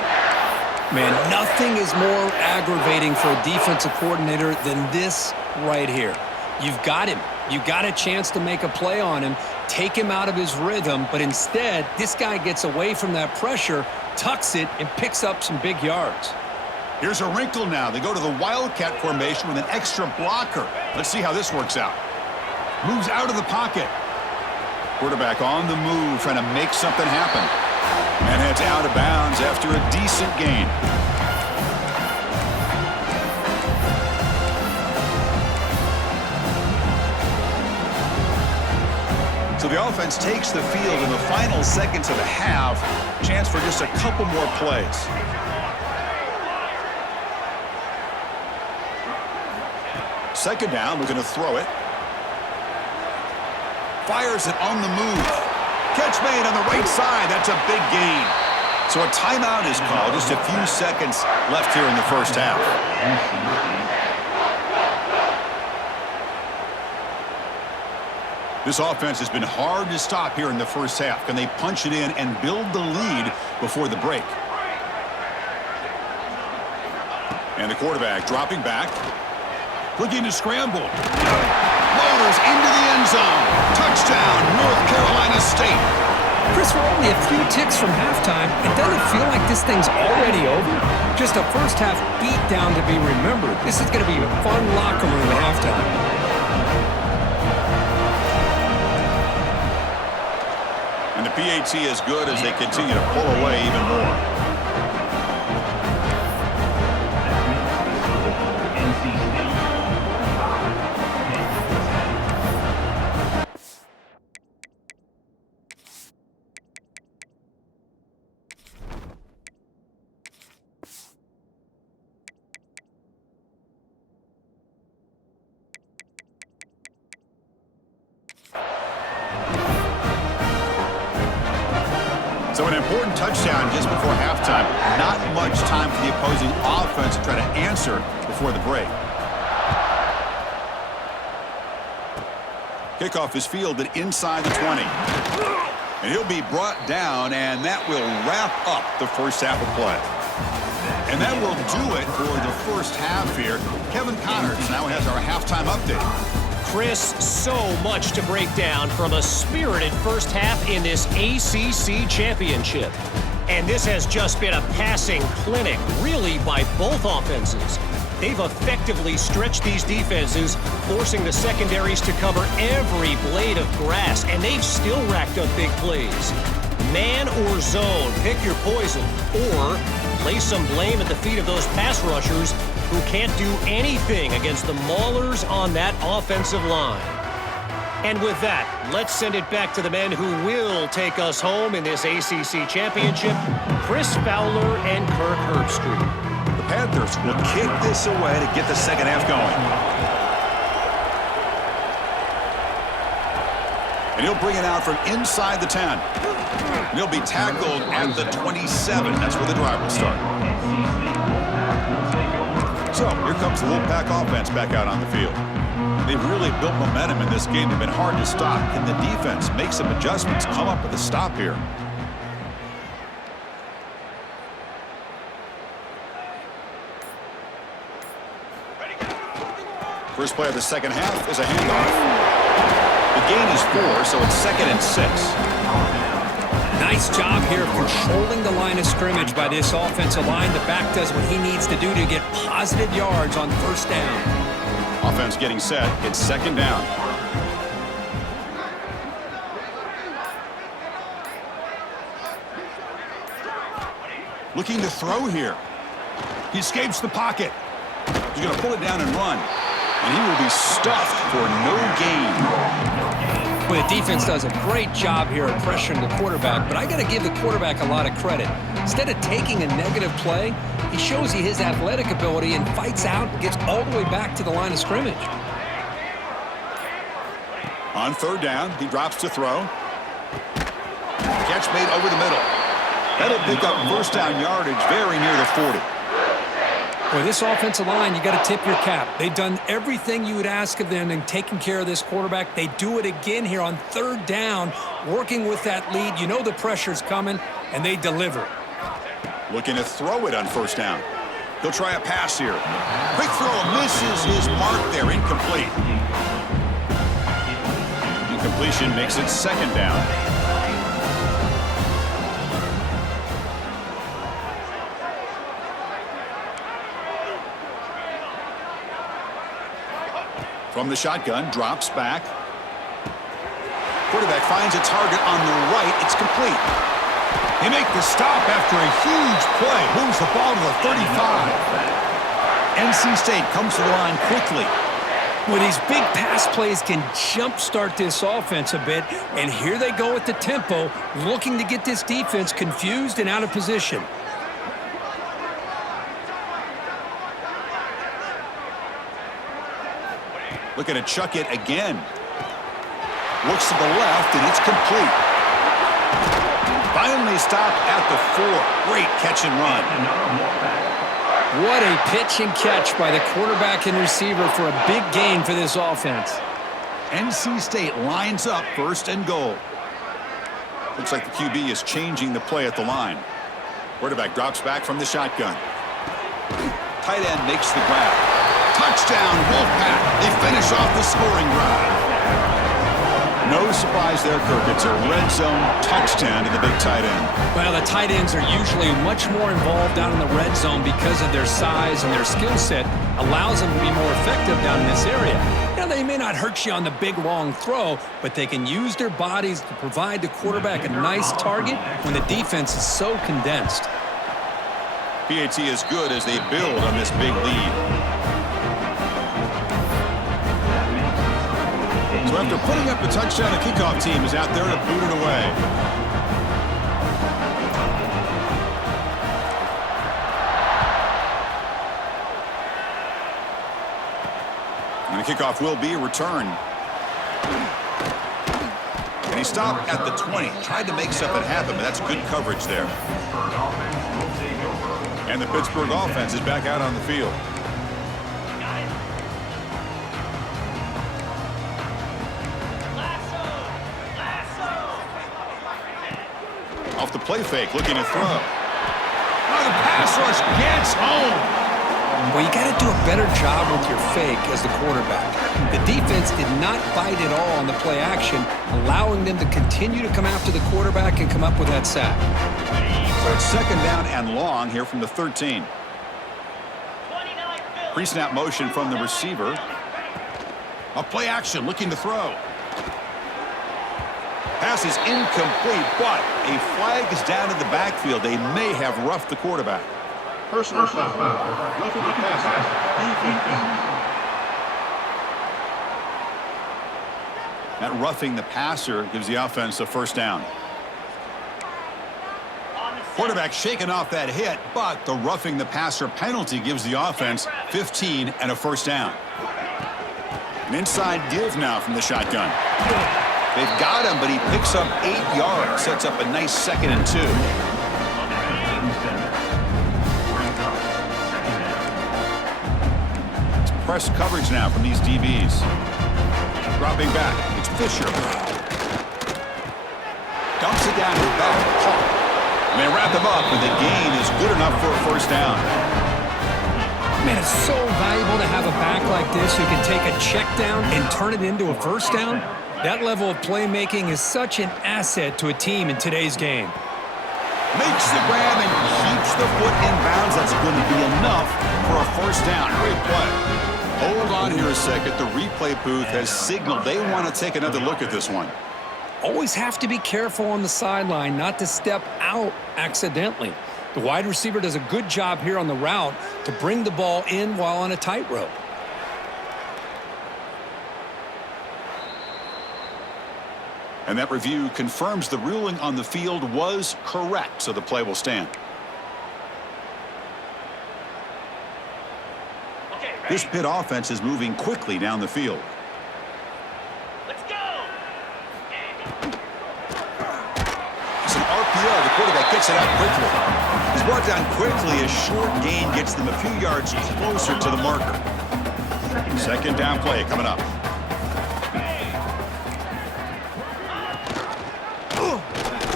Man, nothing is more aggravating for a defensive coordinator than this right here. You've got him. You got a chance to make a play on him, take him out of his rhythm, but instead, this guy gets away from that pressure, tucks it, and picks up some big yards. Here's a wrinkle now. They go to the Wildcat formation with an extra blocker. Let's see how this works out. Moves out of the pocket. Quarterback on the move, trying to make something happen. And heads out of bounds after a decent gain. So the offense takes the field in the final seconds of the half. Chance for just a couple more plays. Second down, we're going to throw it. Fires it on the move. Catch made on the right side. That's a big gain. So a timeout is called. Just a few seconds left here in the first half. This offense has been hard to stop here in the first half. Can they punch it in and build the lead before the break? And the quarterback dropping back. Looking to scramble. Motors into the end zone. Touchdown, North Carolina State. Chris, we're only a few ticks from halftime. It doesn't feel like this thing's already over. Just a first half beatdown to be remembered. This is going to be a fun locker room at halftime. And the PAT is good as they continue to pull away even more. So an important touchdown just before halftime. Not much time for the opposing offense to try to answer before the break. Kickoff is fielded inside the 20. And he'll be brought down, and that will wrap up the first half of play. And that will do it for the first half here. Kevin Connors now has our halftime update. Chris, so much to break down from a spirited first half in this ACC championship. And this has just been a passing clinic, really, by both offenses. They've effectively stretched these defenses, forcing the secondaries to cover every blade of grass, and they've still racked up big plays. Man or zone, pick your poison, or lay some blame at the feet of those pass rushers who can't do anything against the maulers on that offensive line. And with that, let's send it back to the men who will take us home in this ACC championship, Chris Fowler and Kirk Herbstreit. The Panthers will kick this away to get the second half going. And he'll bring it out from inside the 10. And he'll be tackled at the 27. That's where the drive will start. So here comes the Wolfpack offense back out on the field. They've really built momentum in this game. They've been hard to stop. Can the defense make some adjustments, come up with a stop here? First play of the second half is a handoff. The gain is 4, so it's 2nd and 6. Nice job here controlling the line of scrimmage by this offensive line. The back does what he needs to do to get positive yards on first down. Offense getting set. It's 2nd down. Looking to throw here. He escapes the pocket. He's going to pull it down and run. And he will be stuffed for no gain. Well, the defense does a great job here of pressuring the quarterback, but I got to give the quarterback a lot of credit. Instead of taking a negative play, he shows you his athletic ability and fights out and gets all the way back to the line of scrimmage. On 3rd down, he drops to throw. Catch made over the middle. That'll pick up first down yardage very near the 40. Boy, this offensive line, you got to tip your cap. They've done everything you would ask of them in taking care of this quarterback. They do it again here on 3rd down, working with that lead. You know the pressure's coming, and they deliver. Looking to throw it on 1st down. He'll try a pass here. Quick throw misses his mark there. Incomplete. Incompletion makes it 2nd down. From the shotgun, drops back. Quarterback finds a target on the right. It's complete. They make the stop after a huge play. Moves the ball to the 35. NC State comes to the line quickly. Well, these big pass plays can jumpstart this offense a bit, and here they go at the tempo, looking to get this defense confused and out of position. Looking to chuck it again. Looks to the left, and it's complete. Finally stopped at the 4. Great catch and run. What a pitch and catch by the quarterback and receiver for a big gain for this offense. NC State lines up 1st and goal. Looks like the QB is changing the play at the line. Quarterback drops back from the shotgun. Tight end makes the grab. Touchdown, Wolfpack. They finish off the scoring drive. No surprise there, Kirk. It's a red zone touchdown to the big tight end. Well, the tight ends are usually much more involved down in the red zone because of their size and their skill set allows them to be more effective down in this area. Now, they may not hurt you on the big, long throw, but they can use their bodies to provide the quarterback a nice target when the defense is so condensed. PAT is good as they build on this big lead. So after putting up a touchdown, the kickoff team is out there to boot it away. And the kickoff will be a return. And he stopped at the 20. Tried to make something happen, but that's good coverage there. And the Pittsburgh offense is back out on the field. Off the play fake, looking to throw. Oh, the pass rush gets home. Well, you got to do a better job with your fake as the quarterback. The defense did not bite at all on the play action, allowing them to continue to come after the quarterback and come up with that sack. So it's 2nd down and long here from the 13. Pre-snap motion from the receiver. A play action, looking to throw. Pass is incomplete, but a flag is down in the backfield. They may have roughed the quarterback. Personal foul. Roughing the passer. That roughing the passer gives the offense a 1st down. Quarterback shaking off that hit, but the roughing the passer penalty gives the offense 15 and a 1st down. An inside give now from the shotgun. They've got him, but he picks up 8 yards. Sets up a nice 2nd and 2. It's press coverage now from these DBs. Dropping back. It's Fisher. Dumps it down to the back. And they wrap him up, and the gain is good enough for a first down. Man, it's so valuable to have a back like this who can take a check down and turn it into a first down. That level of playmaking is such an asset to a team in today's game. Makes the grab and keeps the foot in bounds. That's going to be enough for a first down. Great play. Hold on here a second. The replay booth has signaled they want to take another look at this one. Always have to be careful on the sideline not to step out accidentally. The wide receiver does a good job here on the route to bring the ball in while on a tightrope. And that review confirms the ruling on the field was correct, so the play will stand. This Pitt offense is moving quickly down the field. Let's go. It's an RPO. The quarterback gets it out quickly. He's brought down quickly. A short gain gets them a few yards closer to the marker. 2nd down play coming up.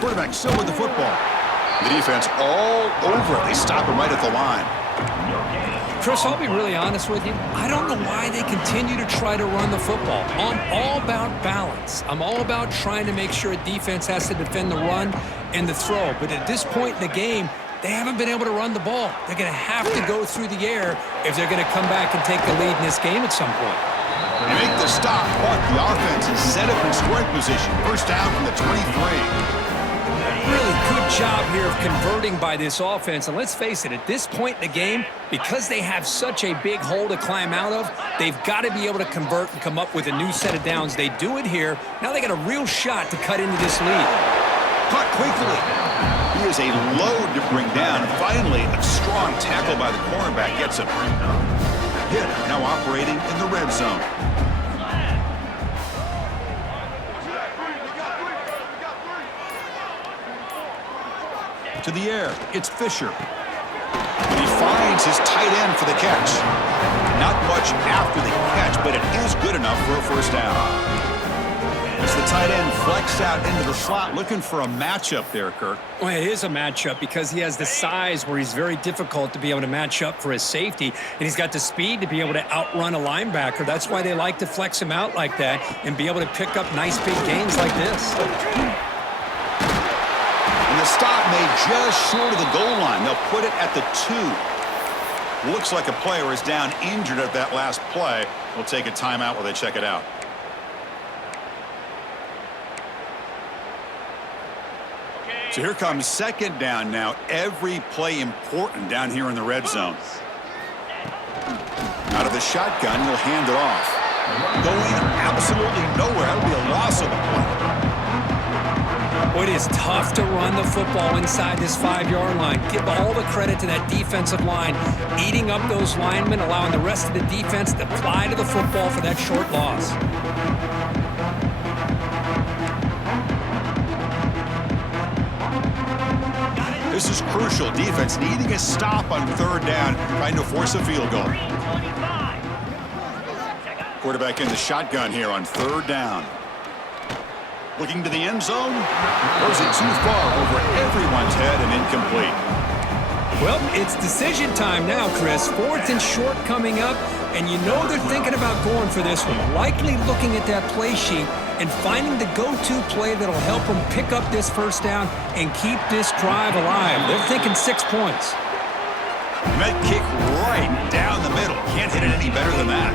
Quarterback still with the football. The defense all over it. They stop him right at the line. Chris, I'll be really honest with you. I don't know why they continue to try to run the football. I'm all about balance. I'm all about trying to make sure a defense has to defend the run and the throw. But at this point in the game, they haven't been able to run the ball. They're going to have to go through the air if they're going to come back and take the lead in this game at some point. They make the stop, but the offense is set up in scoring position. First down from the 23. Really good job here of converting by this offense. And let's face it, at this point in the game, because they have such a big hole to climb out of, they've got to be able to convert and come up with a new set of downs. They do it here. Now they got a real shot to cut into this lead. Caught quickly. He is a load to bring down. Finally, a strong tackle by the cornerback gets him. Hit now operating in the red zone. To the air, it's Fisher. And he finds his tight end for the catch. Not much after the catch, but it is good enough for a first down. As the tight end flexed out into the slot, looking for a matchup there, Kirk. Well, it is a matchup because he has the size where he's very difficult to be able to match up for his safety, and he's got the speed to be able to outrun a linebacker. That's why they like to flex him out like that and be able to pick up nice big gains like this. The stop made just short of the goal line. They'll put it at the 2. Looks like a player is down injured at that last play. We'll take a timeout while they check it out. So here comes 2nd down now. Every play important down here in the red zone. Out of the shotgun, he'll hand it off. Going absolutely nowhere. That'll be a loss of the play. It is tough to run the football inside this 5-yard line. Give all the credit to that defensive line, eating up those linemen, allowing the rest of the defense to fly to the football for that short loss. This is crucial. Defense needing a stop on 3rd down, trying to force a field goal. Quarterback in the shotgun here on 3rd down. Looking to the end zone. Throws it too far over everyone's head and incomplete. Well, it's decision time now, Chris. 4th and short coming up, and you know they're thinking about going for this one. Likely looking at that play sheet and finding the go-to play that'll help them pick up this first down and keep this drive alive. They're thinking 6 points. Met kick right down the middle. Can't hit it any better than that.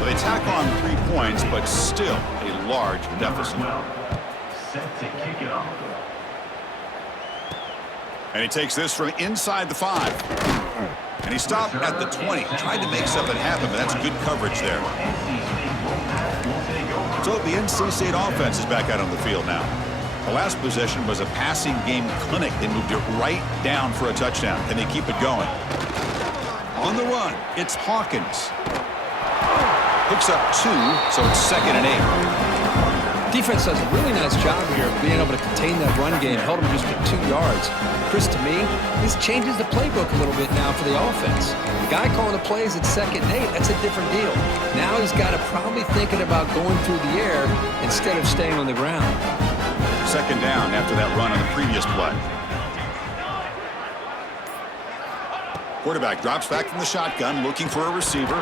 So they tack on 3 points, but still a large deficit. Set to kick it off. And he takes this from inside the 5. And he stopped at the 20. Tried to make something happen, but that's good coverage there. So the NC State offense is back out on the field now. The last possession was a passing game clinic. They moved it right down for a touchdown. Can they keep it going? On the run, it's Hawkins. Picks up 2, so it's 2nd and 8. Defense does a really nice job here of being able to contain that run game, held him just to 2 yards. Chris, to me, this changes the playbook a little bit now for the offense. The guy calling the plays at 2nd and 8, that's a different deal. Now he's got to probably thinking about going through the air instead of staying on the ground. 2nd down after that run on the previous play. Quarterback drops back from the shotgun, looking for a receiver.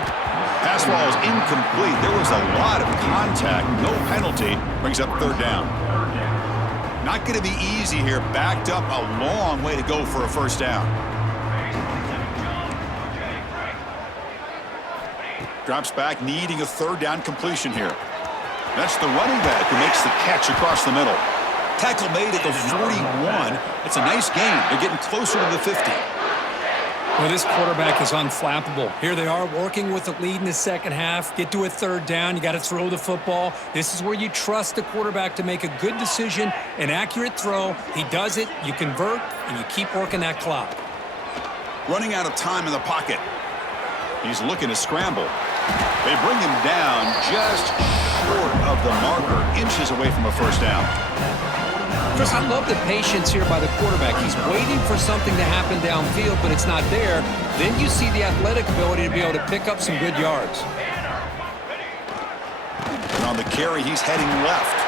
Pass ball is incomplete. There was a lot of contact. No penalty. Brings up 3rd down. Not going to be easy here. Backed up a long way to go for a 1st down. Drops back, needing a 3rd down completion here. That's the running back who makes the catch across the middle. Tackle made at the 41. It's a nice gain. They're getting closer to the 50. Well, this quarterback is unflappable. Here they are working with the lead in the 2nd half. Get to a 3rd down. You got to throw the football. This is where you trust the quarterback to make a good decision, an accurate throw. He does it, you convert, and you keep working that clock. Running out of time in the pocket. He's looking to scramble. They bring him down just short of the marker, inches away from a 1st down. Chris, I love the patience here by the quarterback. He's waiting for something to happen downfield, but it's not there. Then you see the athletic ability to be able to pick up some good yards. And on the carry, he's heading left.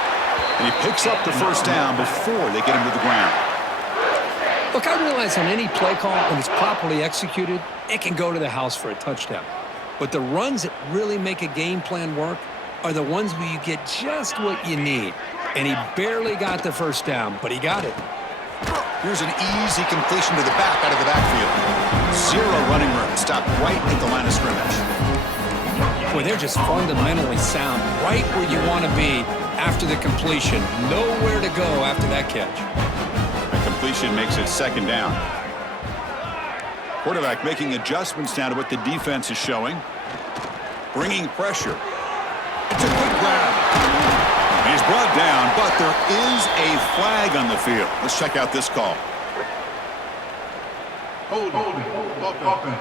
And he picks up the 1st down before they get him to the ground. Look, I realize on any play call, when it's properly executed, it can go to the house for a touchdown. But the runs that really make a game plan work are the ones where you get just what you need. And he barely got the 1st down, but he got it. Here's an easy completion to the back out of the backfield. 0 running room. Stopped right at the line of scrimmage. Boy, they're just fundamentally sound, right where you want to be after the completion. Nowhere to go after that catch. The completion makes it 2nd down. Quarterback making adjustments now to what the defense is showing. Bringing pressure. It's a quick grab. He's brought down, but there is a flag on the field. Let's check out this call. Hold offense.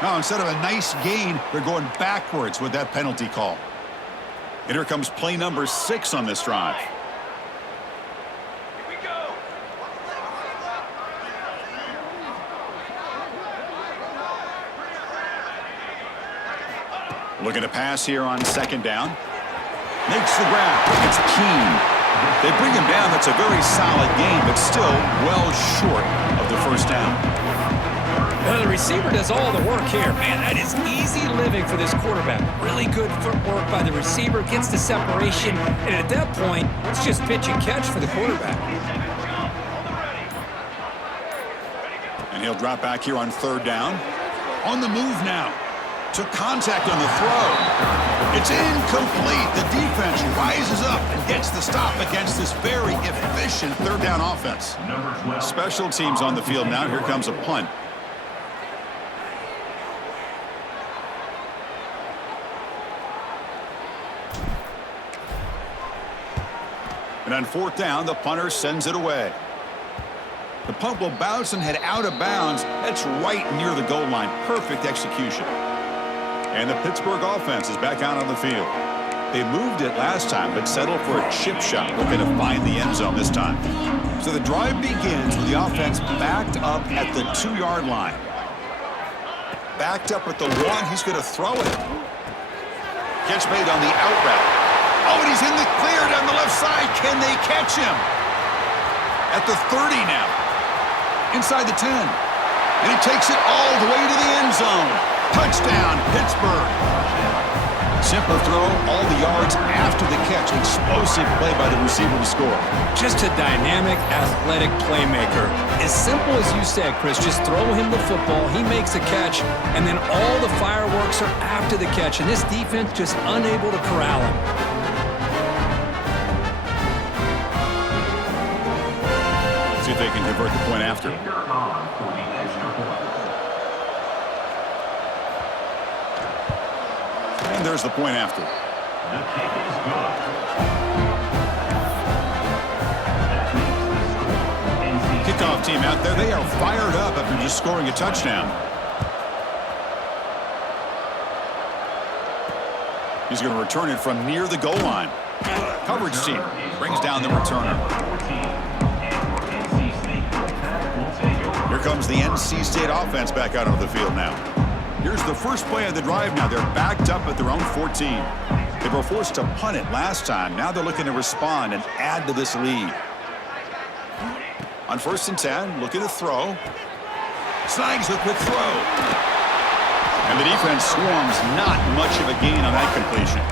Now, instead of a nice gain, they're going backwards with that penalty call. And here comes play number 6 on this drive. Looking to pass here on 2nd down. Makes the grab. It's keen. They bring him down. That's a very solid gain, but still well short of the 1st down. Well, the receiver does all the work here. Man, that is easy living for this quarterback. Really good footwork by the receiver. Gets the separation. And at that point, it's just pitch and catch for the quarterback. And he'll drop back here on 3rd down. On the move now. Took contact on the throw. It's incomplete. The defense rises up and gets the stop against this very efficient 3rd down offense. Special teams on the field now. Here comes a punt. And on 4th down, the punter sends it away. The punt will bounce and head out of bounds. That's right near the goal line. Perfect execution. And the Pittsburgh offense is back out on the field. They moved it last time, but settled for a chip shot, looking to find the end zone this time. So the drive begins with the offense backed up at the 2-yard line. Backed up at the 1, he's going to throw it. Catch made on the out route. Oh, and he's in the clear down the left side. Can they catch him? At the 30 now. Inside the 10. And he takes it all the way to the end zone. Touchdown, Pittsburgh. Simple throw, all the yards after the catch. Explosive play by the receiver to score. Just a dynamic, athletic playmaker. As simple as you said, Chris, just throw him the football, he makes a catch, and then all the fireworks are after the catch, and this defense just unable to corral him. See if they can convert the point after. And there's the point after. The kick is good. Kickoff team out there. They are fired up after just scoring a touchdown. He's going to return it from near the goal line. Coverage team brings down the returner. Here comes the NC State offense back out onto the field now. Here's the first play of the drive now. They're backed up at their own 14. They were forced to punt it last time. Now they're looking to respond and add to this lead. On 1st and 10, looking to throw. Snags the quick throw. And the defense swarms, not much of a gain on that completion.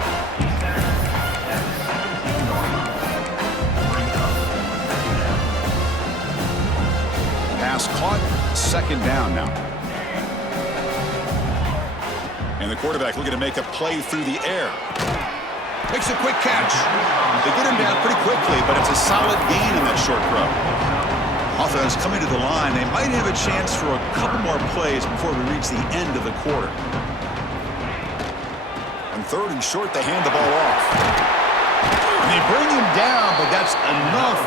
Pass caught, 2nd down now. And the quarterback looking to make a play through the air. Makes a quick catch. They get him down pretty quickly, but it's a solid gain in that short throw. Offense coming to the line. They might have a chance for a couple more plays before we reach the end of the quarter. On 3rd and short, they hand the ball off. And they bring him down, but that's enough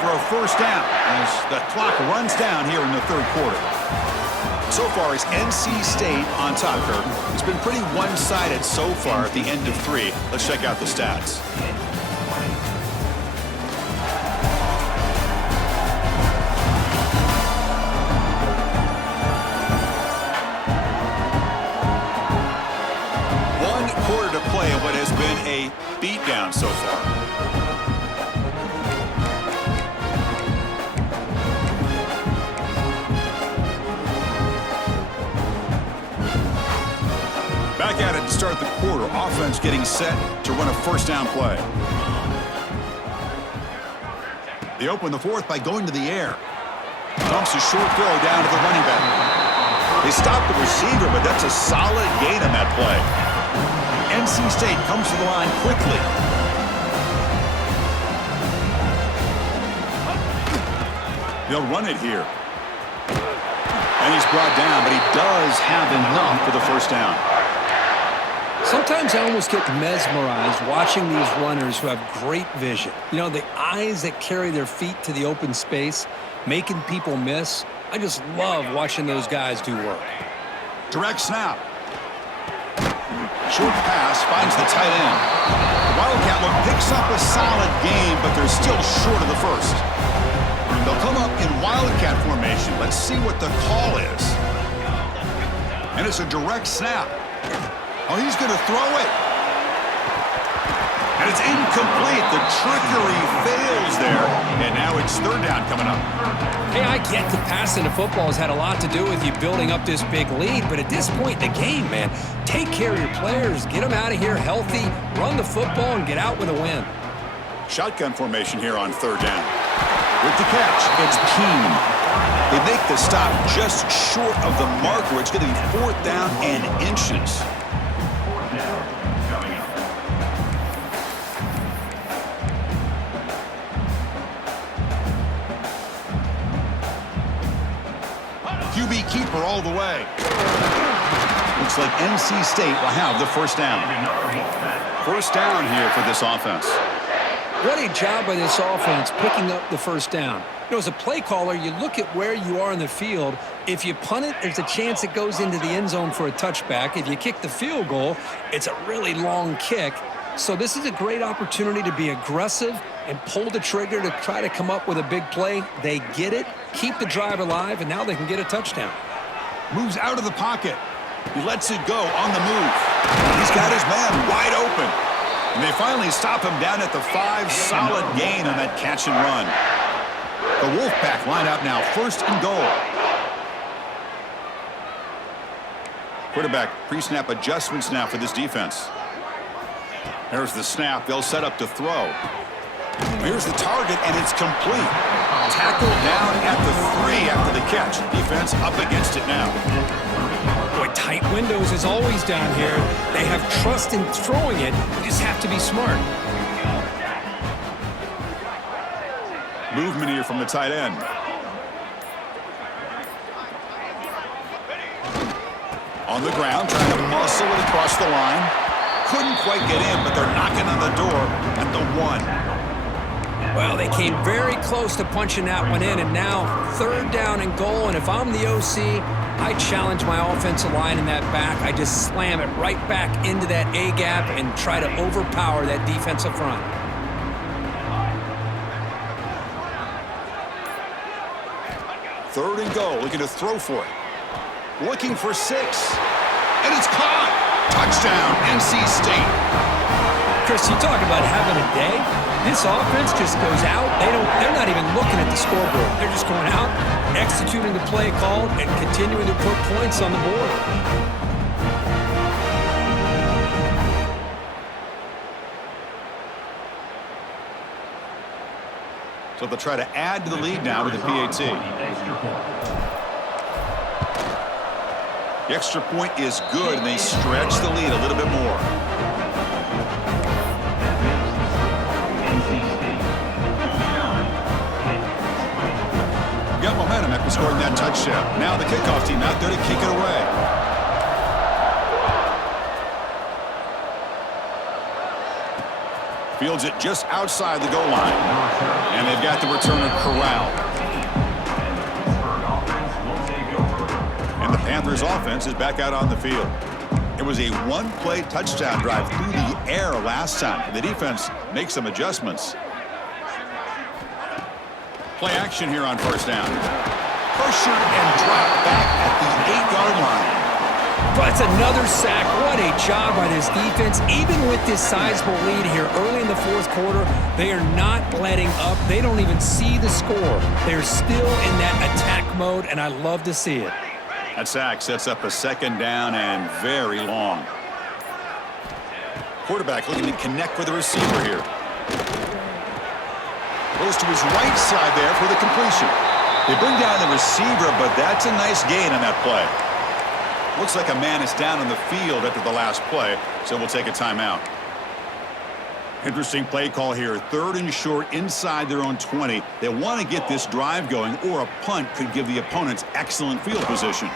for a 1st down as the clock runs down here in the 3rd quarter. So far, it's NC State on top, Kirk. It's been pretty one-sided so far at the end of 3. Let's check out the stats. What has been a beatdown so far. Back at it to start the quarter. Offense getting set to run a 1st down play. They open the 4th by going to the air. Dumps a short throw down to the running back. They stop the receiver, but that's a solid gain on that play. NC State comes to the line quickly. They'll run it here. And he's brought down, but he does have enough for the 1st down. Sometimes I almost get mesmerized watching these runners who have great vision. You know, the eyes that carry their feet to the open space, making people miss. I just love watching those guys do work. Direct snap. Short pass finds the tight end. Wildcat look picks up a solid game, but they're still short of the 1st. They'll come up in Wildcat formation. Let's see what the call is. And it's a direct snap. Oh, he's going to throw it. And it's incomplete. The trickery fails there. And now it's 3rd down coming up. Hey, I get the passing the football has had a lot to do with you building up this big lead, but at this point in the game, man, take care of your players, get them out of here healthy, run the football, and get out with a win. Shotgun formation here on 3rd down. With the catch, it's Keene. They make the stop just short of the marker. It's going to be 4th down and inches. QB keeper all the way. Looks like NC State will have the 1st down. 1st down here for this offense. What a job by this offense picking up the 1st down. You know, as a play caller, you look at where you are in the field. If you punt it, there's a chance it goes into the end zone for a touchback. If you kick the field goal, it's a really long kick. So this is a great opportunity to be aggressive and pull the trigger to try to come up with a big play. They get it, keep the drive alive, and now they can get a touchdown. Moves out of the pocket. He lets it go on the move. He's got his man wide open. And they finally stop him down at the 5. Solid gain on that catch and run. The Wolfpack line up now, 1st and goal. Quarterback pre-snap adjustments now for this defense. There's the snap. They'll set up to throw. Here's the target, and it's complete. Tackled down at the 3 after the catch. Defense up against it now. Boy, tight windows is always down here. They have trust in throwing it. They just have to be smart. Movement here from the tight end. On the ground, trying to muscle it across the line. Couldn't quite get in, but they're knocking on the door at the 1. Well, they came very close to punching that one in, and now 3rd down and goal. And if I'm the OC, I challenge my offensive line in that back. I just slam it right back into that A-gap and try to overpower that defensive front. Third and goal, looking to throw for it. Looking for 6. And it's caught. Touchdown, NC State. Chris, you talk about having a day. This offense just goes out. They're not even looking at the scoreboard. They're just going out, executing the play call, and continuing to put points on the board. So they'll try to add to the lead now with the PAT. The extra point is good, and they stretch the lead a little bit more. Got momentum after scoring that touchdown. Now the kickoff team out there to kick it away. Fields it just outside the goal line. And they've got the returner corralled. And the Panthers offense is back out on the field. It was a one-play touchdown drive through the air last time. The defense makes some adjustments. Play action here on first down. Pressured and dropped back at the 8-yard line. But it's another sack. What a job by this defense. Even with this sizable lead here early in the fourth quarter, they are not letting up. They don't even see the score. They're still in that attack mode, and I love to see it. That sack sets up a second down and very long. Quarterback looking to connect with the receiver here. Goes to his right side there for the completion. They bring down the receiver, but that's a nice gain on that play. Looks like a man is down on the field after the last play, so we'll take a timeout. Interesting play call here. Third and short inside their own 20. They want to get this drive going, or a punt could give the opponents excellent field position.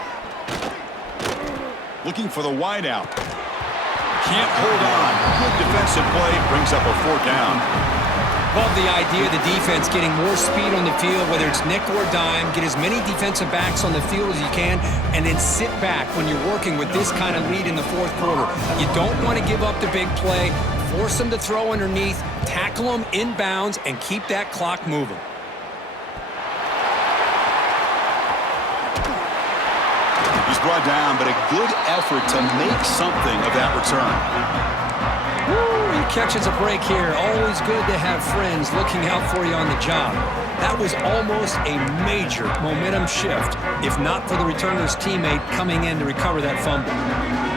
Looking for the wideout. Can't hold on. Good defensive play. Brings up a 4th down. Love the idea of the defense getting more speed on the field, whether it's nickel or dime. Get as many defensive backs on the field as you can, and then sit back when you're working with this kind of lead in the fourth quarter. You don't want to give up the big play. Force them to throw underneath, tackle them inbounds, and keep that clock moving. He's brought down, but a good effort to make something of that return. Woo, he catches a break here. Always good to have friends looking out for you on the job. That was almost a major momentum shift, if not for the returner's teammate coming in to recover that fumble.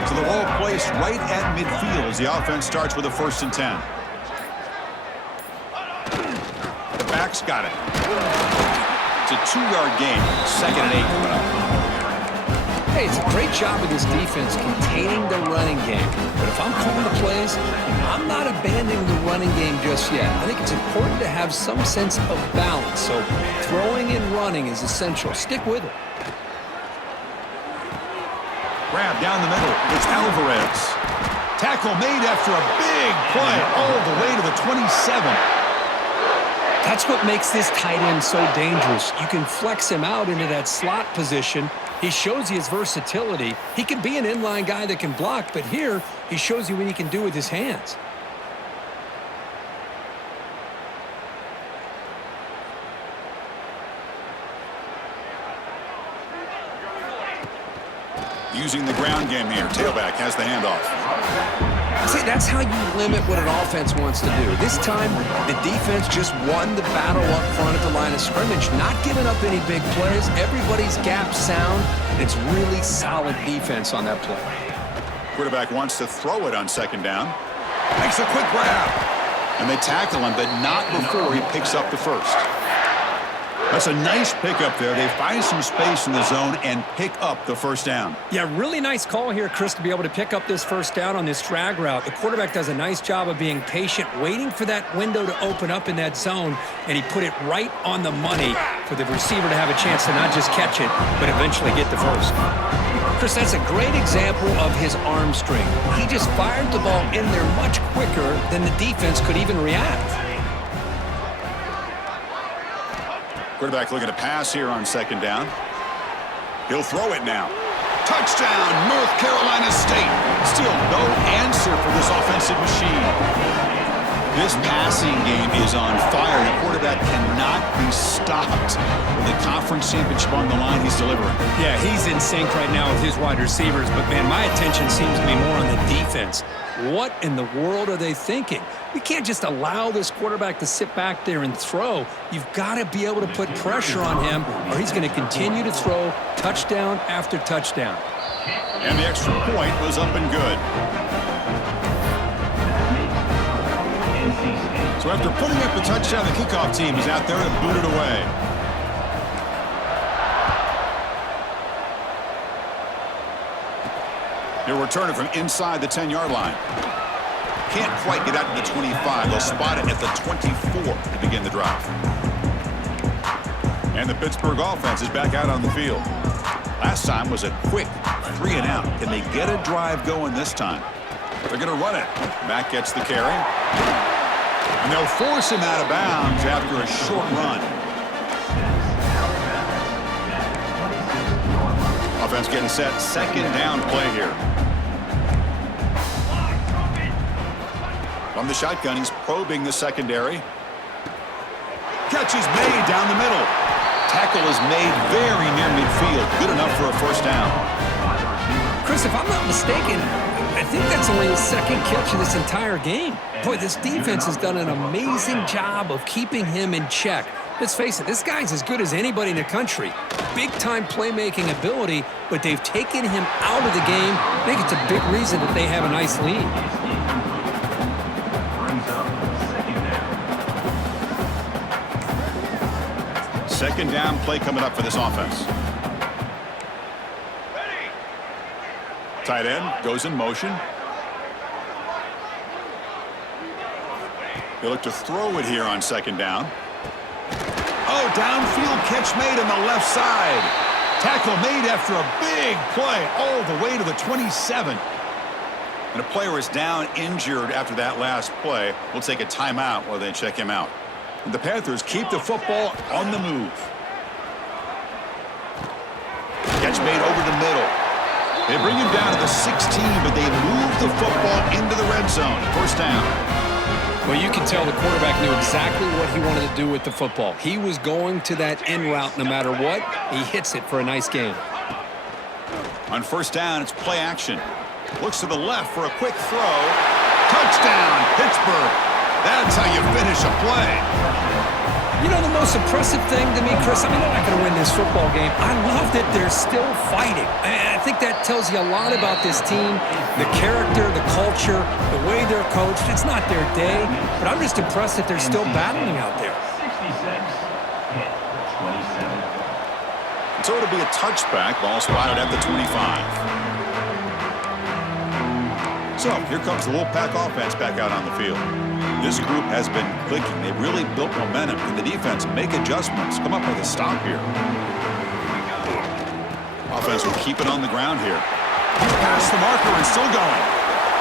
So the ball placed right at midfield as the offense starts with a 1st and 10. The back's got it. It's a 2-yard gain. 2nd and 8 coming up. Hey, it's a great job of this defense containing the running game. But if I'm calling the plays, I'm not abandoning the running game just yet. I think it's important to have some sense of balance. So throwing and running is essential. Stick with it. Grab down the middle. It's Alvarez. Tackle made after a big play all the way to the 27. That's what makes this tight end so dangerous. You can flex him out into that slot position. He shows you his versatility. He can be an inline guy that can block, but here he shows you what he can do with his hands. Using the ground game here. Tailback has the handoff. See, that's how you limit what an offense wants to do. This time, the defense just won the battle up front at the line of scrimmage, not giving up any big plays. Everybody's gap sound. It's really solid defense on that play. Quarterback wants to throw it on 2nd down. Makes a quick grab. And they tackle him, but not before he picks up the 1st. That's a nice pickup there. They find some space in the zone and pick up the 1st down. Yeah, really nice call here, Chris, to be able to pick up this 1st down on this drag route. The quarterback does a nice job of being patient, waiting for that window to open up in that zone, and he put it right on the money for the receiver to have a chance to not just catch it, but eventually get the 1st. Chris, that's a great example of his arm strength. He just fired the ball in there much quicker than the defense could even react. Quarterback looking to pass here on 2nd down. He'll throw it now. Touchdown, North Carolina State. Still no answer for this offensive machine. This passing game is on fire. The quarterback cannot be stopped. With the conference championship on the line, he's delivering. Yeah, he's in sync right now with his wide receivers, but, man, my attention seems to be more on the defense. What in the world are they thinking? You can't just allow this quarterback to sit back there and throw. You've got to be able to put pressure on him, or he's going to continue to throw touchdown after touchdown. And the extra point was up and good. So after putting up the touchdown, the kickoff team is out there to boot it away. He'll return it from inside the 10-yard line. Can't quite get out to the 25. They'll spot it at the 24 to begin the drive. And the Pittsburgh offense is back out on the field. Last time was a quick 3-and-out. Can they get a drive going this time? They're going to run it. Mack gets the carry. And they'll force him out of bounds after a short run. Offense getting set. Second down play here. From the shotgun, he's probing the secondary. Catch is made down the middle. Tackle is made very near midfield. Good enough for a first down. Chris, if I'm not mistaken, I think that's only his second catch of this entire game. Boy, this defense has done an amazing job of keeping him in check. Let's face it, this guy's as good as anybody in the country. Big-time playmaking ability, but they've taken him out of the game. I think it's a big reason that they have a nice lead. Second down play coming up for this offense. Tight end goes in motion. They look to throw it here on second down. Oh, downfield catch made on the left side. Tackle made after a big play all the way to the 27. And a player is down injured after that last play. We'll take a timeout while they check him out. And the Panthers keep the football on the move. Catch made over the middle. They bring him down to the 16, but they move the football into the red zone. First down. Well, you can tell the quarterback knew exactly what he wanted to do with the football. He was going to that end route no matter what. He hits it for a nice gain. On first down, it's play action. Looks to the left for a quick throw. Touchdown, Pittsburgh. That's how you finish a play. You know, the most impressive thing to me, Chris, I mean, they're not going to win this football game. I love that they're still fighting. And I think that tells you a lot about this team, the character, the culture, the way they're coached. It's not their day, but I'm just impressed that they're still battling out there. 66, 27. So it'll be a touchback, ball spotted at the 25. So here comes the Wolfpack offense back out on the field. This group has been clicking. They've really built momentum. Can the defense make adjustments? Come up with a stop here. Offense will keep it on the ground here. Past the marker and still going.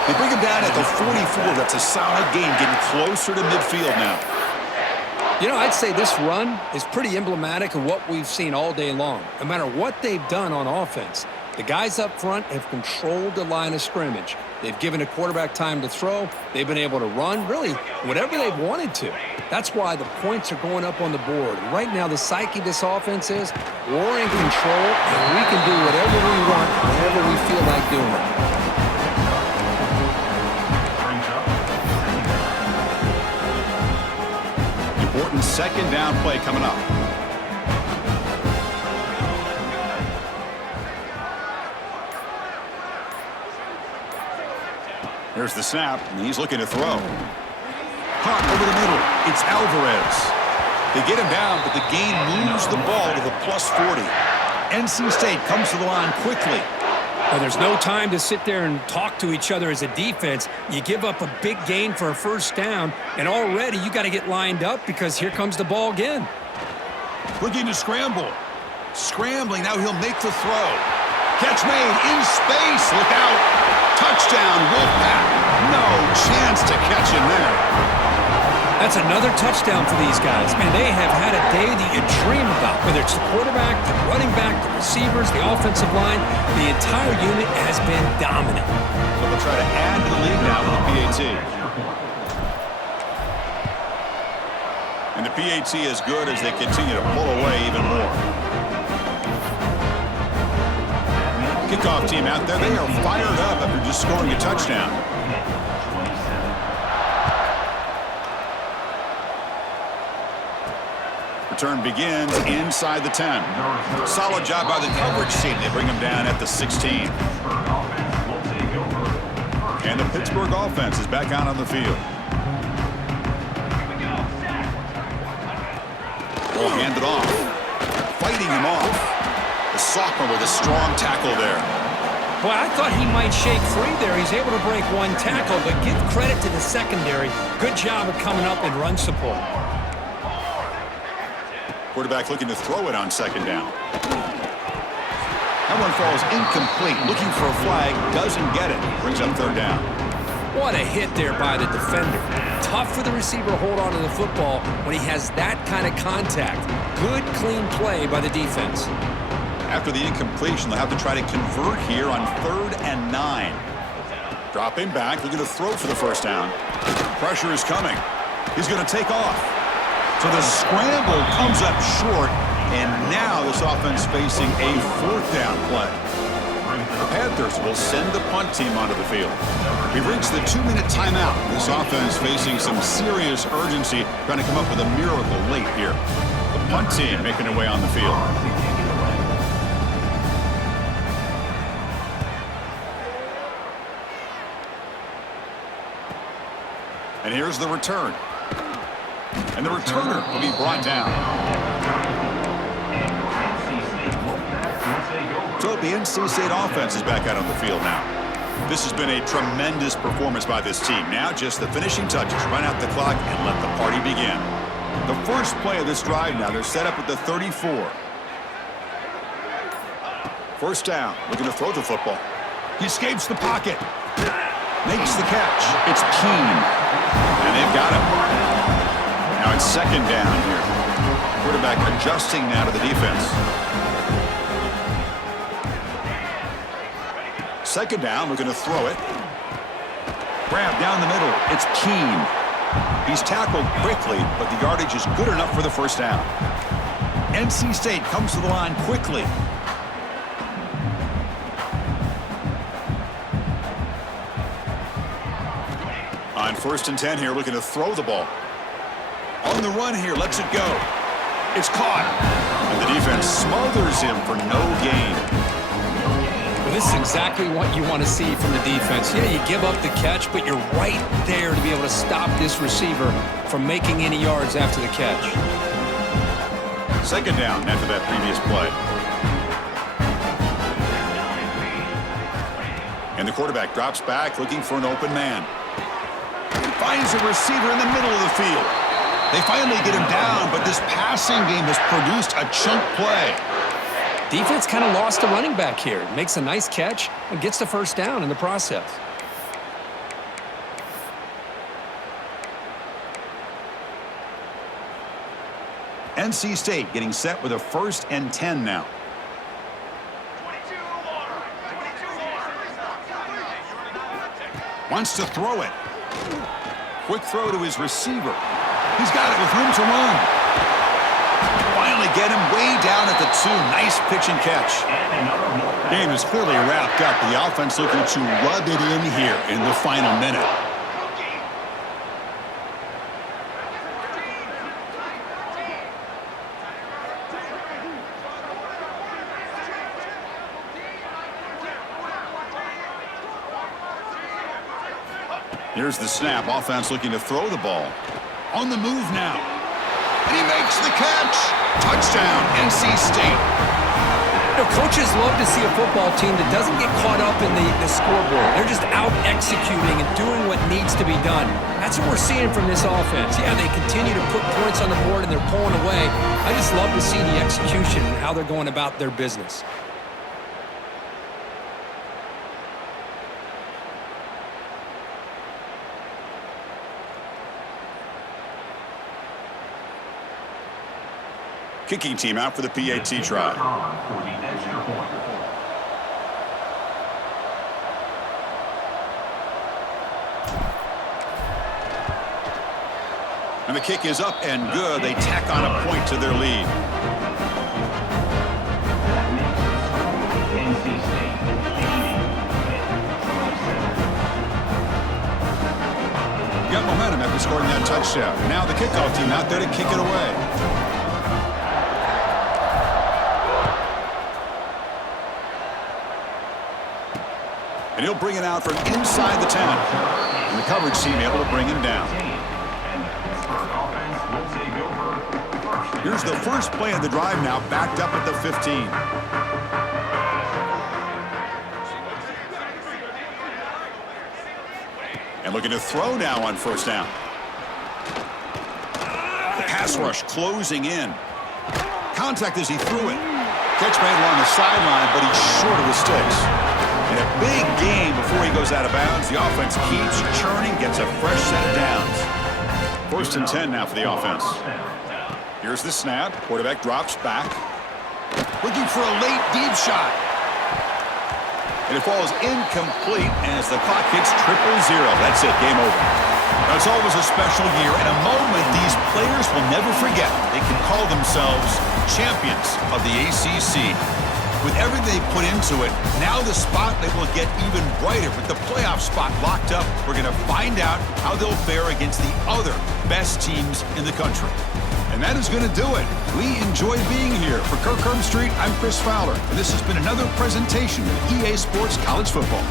They bring him down at the 44. That's a solid gain, getting closer to midfield now. You know, I'd say this run is pretty emblematic of what we've seen all day long. No matter what they've done on offense, the guys up front have controlled the line of scrimmage. They've given a quarterback time to throw. They've been able to run, really, whatever they've wanted to. That's why the points are going up on the board. Right now, the psyche of this offense is we're in control, and we can do whatever we want, whenever we feel like doing it. Important second down play coming up. There's the snap, and he's looking to throw. Caught over the middle. It's Alvarez. They get him down, but the gain moves the ball to the +40. NC State comes to the line quickly. Well, there's no time to sit there and talk to each other as a defense. You give up a big gain for a first down, and already you got to get lined up because here comes the ball again. Looking to scramble. Scrambling, now he'll make the throw. Catch made in space. Look out. Touchdown, Wolfpack. No chance to catch him there. That's another touchdown for these guys. Man, they have had a day that you dream about, whether it's the quarterback, the running back, the receivers, the offensive line. The entire unit has been dominant. So they'll try to add to the lead now with the PAT. And the PAT is good as they continue to pull away even more. Kickoff team out there, they are fired up after just scoring a touchdown. Return begins inside the 10. Solid job by the coverage team. They bring him down at the 16. And the Pittsburgh offense is back out on the field. Ball handed off. Fighting him off. The sophomore with a strong tackle there. Well, I thought he might shake free there. He's able to break one tackle, but give credit to the secondary. Good job of coming up and run support. Quarterback looking to throw it on second down. That one falls incomplete. Looking for a flag. Doesn't get it. Brings up third down. What a hit there by the defender. Tough for the receiver to hold on to the football when he has that kind of contact. Good, clean play by the defense. After the incompletion, they'll have to try to convert here on 3rd and 9. Dropping back, looking to throw for the first down. Pressure is coming. He's going to take off. So the scramble comes up short, and now this offense facing a 4th down play. The Panthers will send the punt team onto the field. We've reached the 2-minute timeout. This offense facing some serious urgency, trying to come up with a miracle late here. The punt team making their way on the field. And here's the return. And the returner will be brought down. So the NC State offense is back out on the field now. This has been a tremendous performance by this team. Now just the finishing touches. Run out the clock and let the party begin. The first play of this drive now, they're set up at the 34. First down, looking to throw the football. He escapes the pocket. Makes the catch. It's Keene. And they've got him. Now it's second down here. Quarterback adjusting now to the defense. Second down, looking to throw it. Grab down the middle. It's Keene. He's tackled quickly, but the yardage is good enough for the first down. NC State comes to the line quickly. On 1st and 10 here, looking to throw the ball. On the run here, lets it go. It's caught. And the defense smothers him for no gain. Well, this is exactly what you want to see from the defense. Yeah, you give up the catch, but you're right there to be able to stop this receiver from making any yards after the catch. Second down after that previous play. And the quarterback drops back, looking for an open man. Finds a receiver in the middle of the field. They finally get him down, but this passing game has produced a chunk play. Defense kind of lost a running back here. Makes a nice catch and gets the first down in the process. NC State getting set with a 1st and 10 now. Wants to throw it. Quick throw to his receiver. He's got it with room to run. Finally get him way down at the 2. Nice pitch and catch. Game is clearly wrapped up. The offense looking to rub it in here in the final minute. Here's the snap. Offense looking to throw the ball. On the move now. And he makes the catch. Touchdown, NC State. You know, coaches love to see a football team that doesn't get caught up in the scoreboard. They're just out executing and doing what needs to be done. That's what we're seeing from this offense. Yeah, they continue to put points on the board and they're pulling away. I just love to see the execution and how they're going about their business. Kicking team out for the PAT try. For the extra point. And the kick is up and good. They tack on a point to their lead. That makes the score NC State 80-27. Got momentum after scoring that touchdown. Now the kickoff team out there to kick it away. And he'll bring it out from inside the 10. And the coverage team able to bring him down. Here's the first play of the drive now, backed up at the 15. And looking to throw now on first down. The pass rush closing in. Contact as he threw it. Catch made along the sideline, but he's short of the sticks. In a big game before he goes out of bounds, the offense keeps churning, gets a fresh set of downs. 1st and 10 now for the offense. Here's the snap. Quarterback drops back. Looking for a late deep shot. And it falls incomplete as the clock hits 000. That's it. Game over. Now, it's always a special year and a moment these players will never forget. They can call themselves champions of the ACC. With everything they put into it, now the spotlight will get even brighter. With the playoff spot locked up, we're going to find out how they'll fare against the other best teams in the country. And that is going to do it. We enjoy being here. For Kirk Street, I'm Chris Fowler, and this has been another presentation of EA Sports College Football.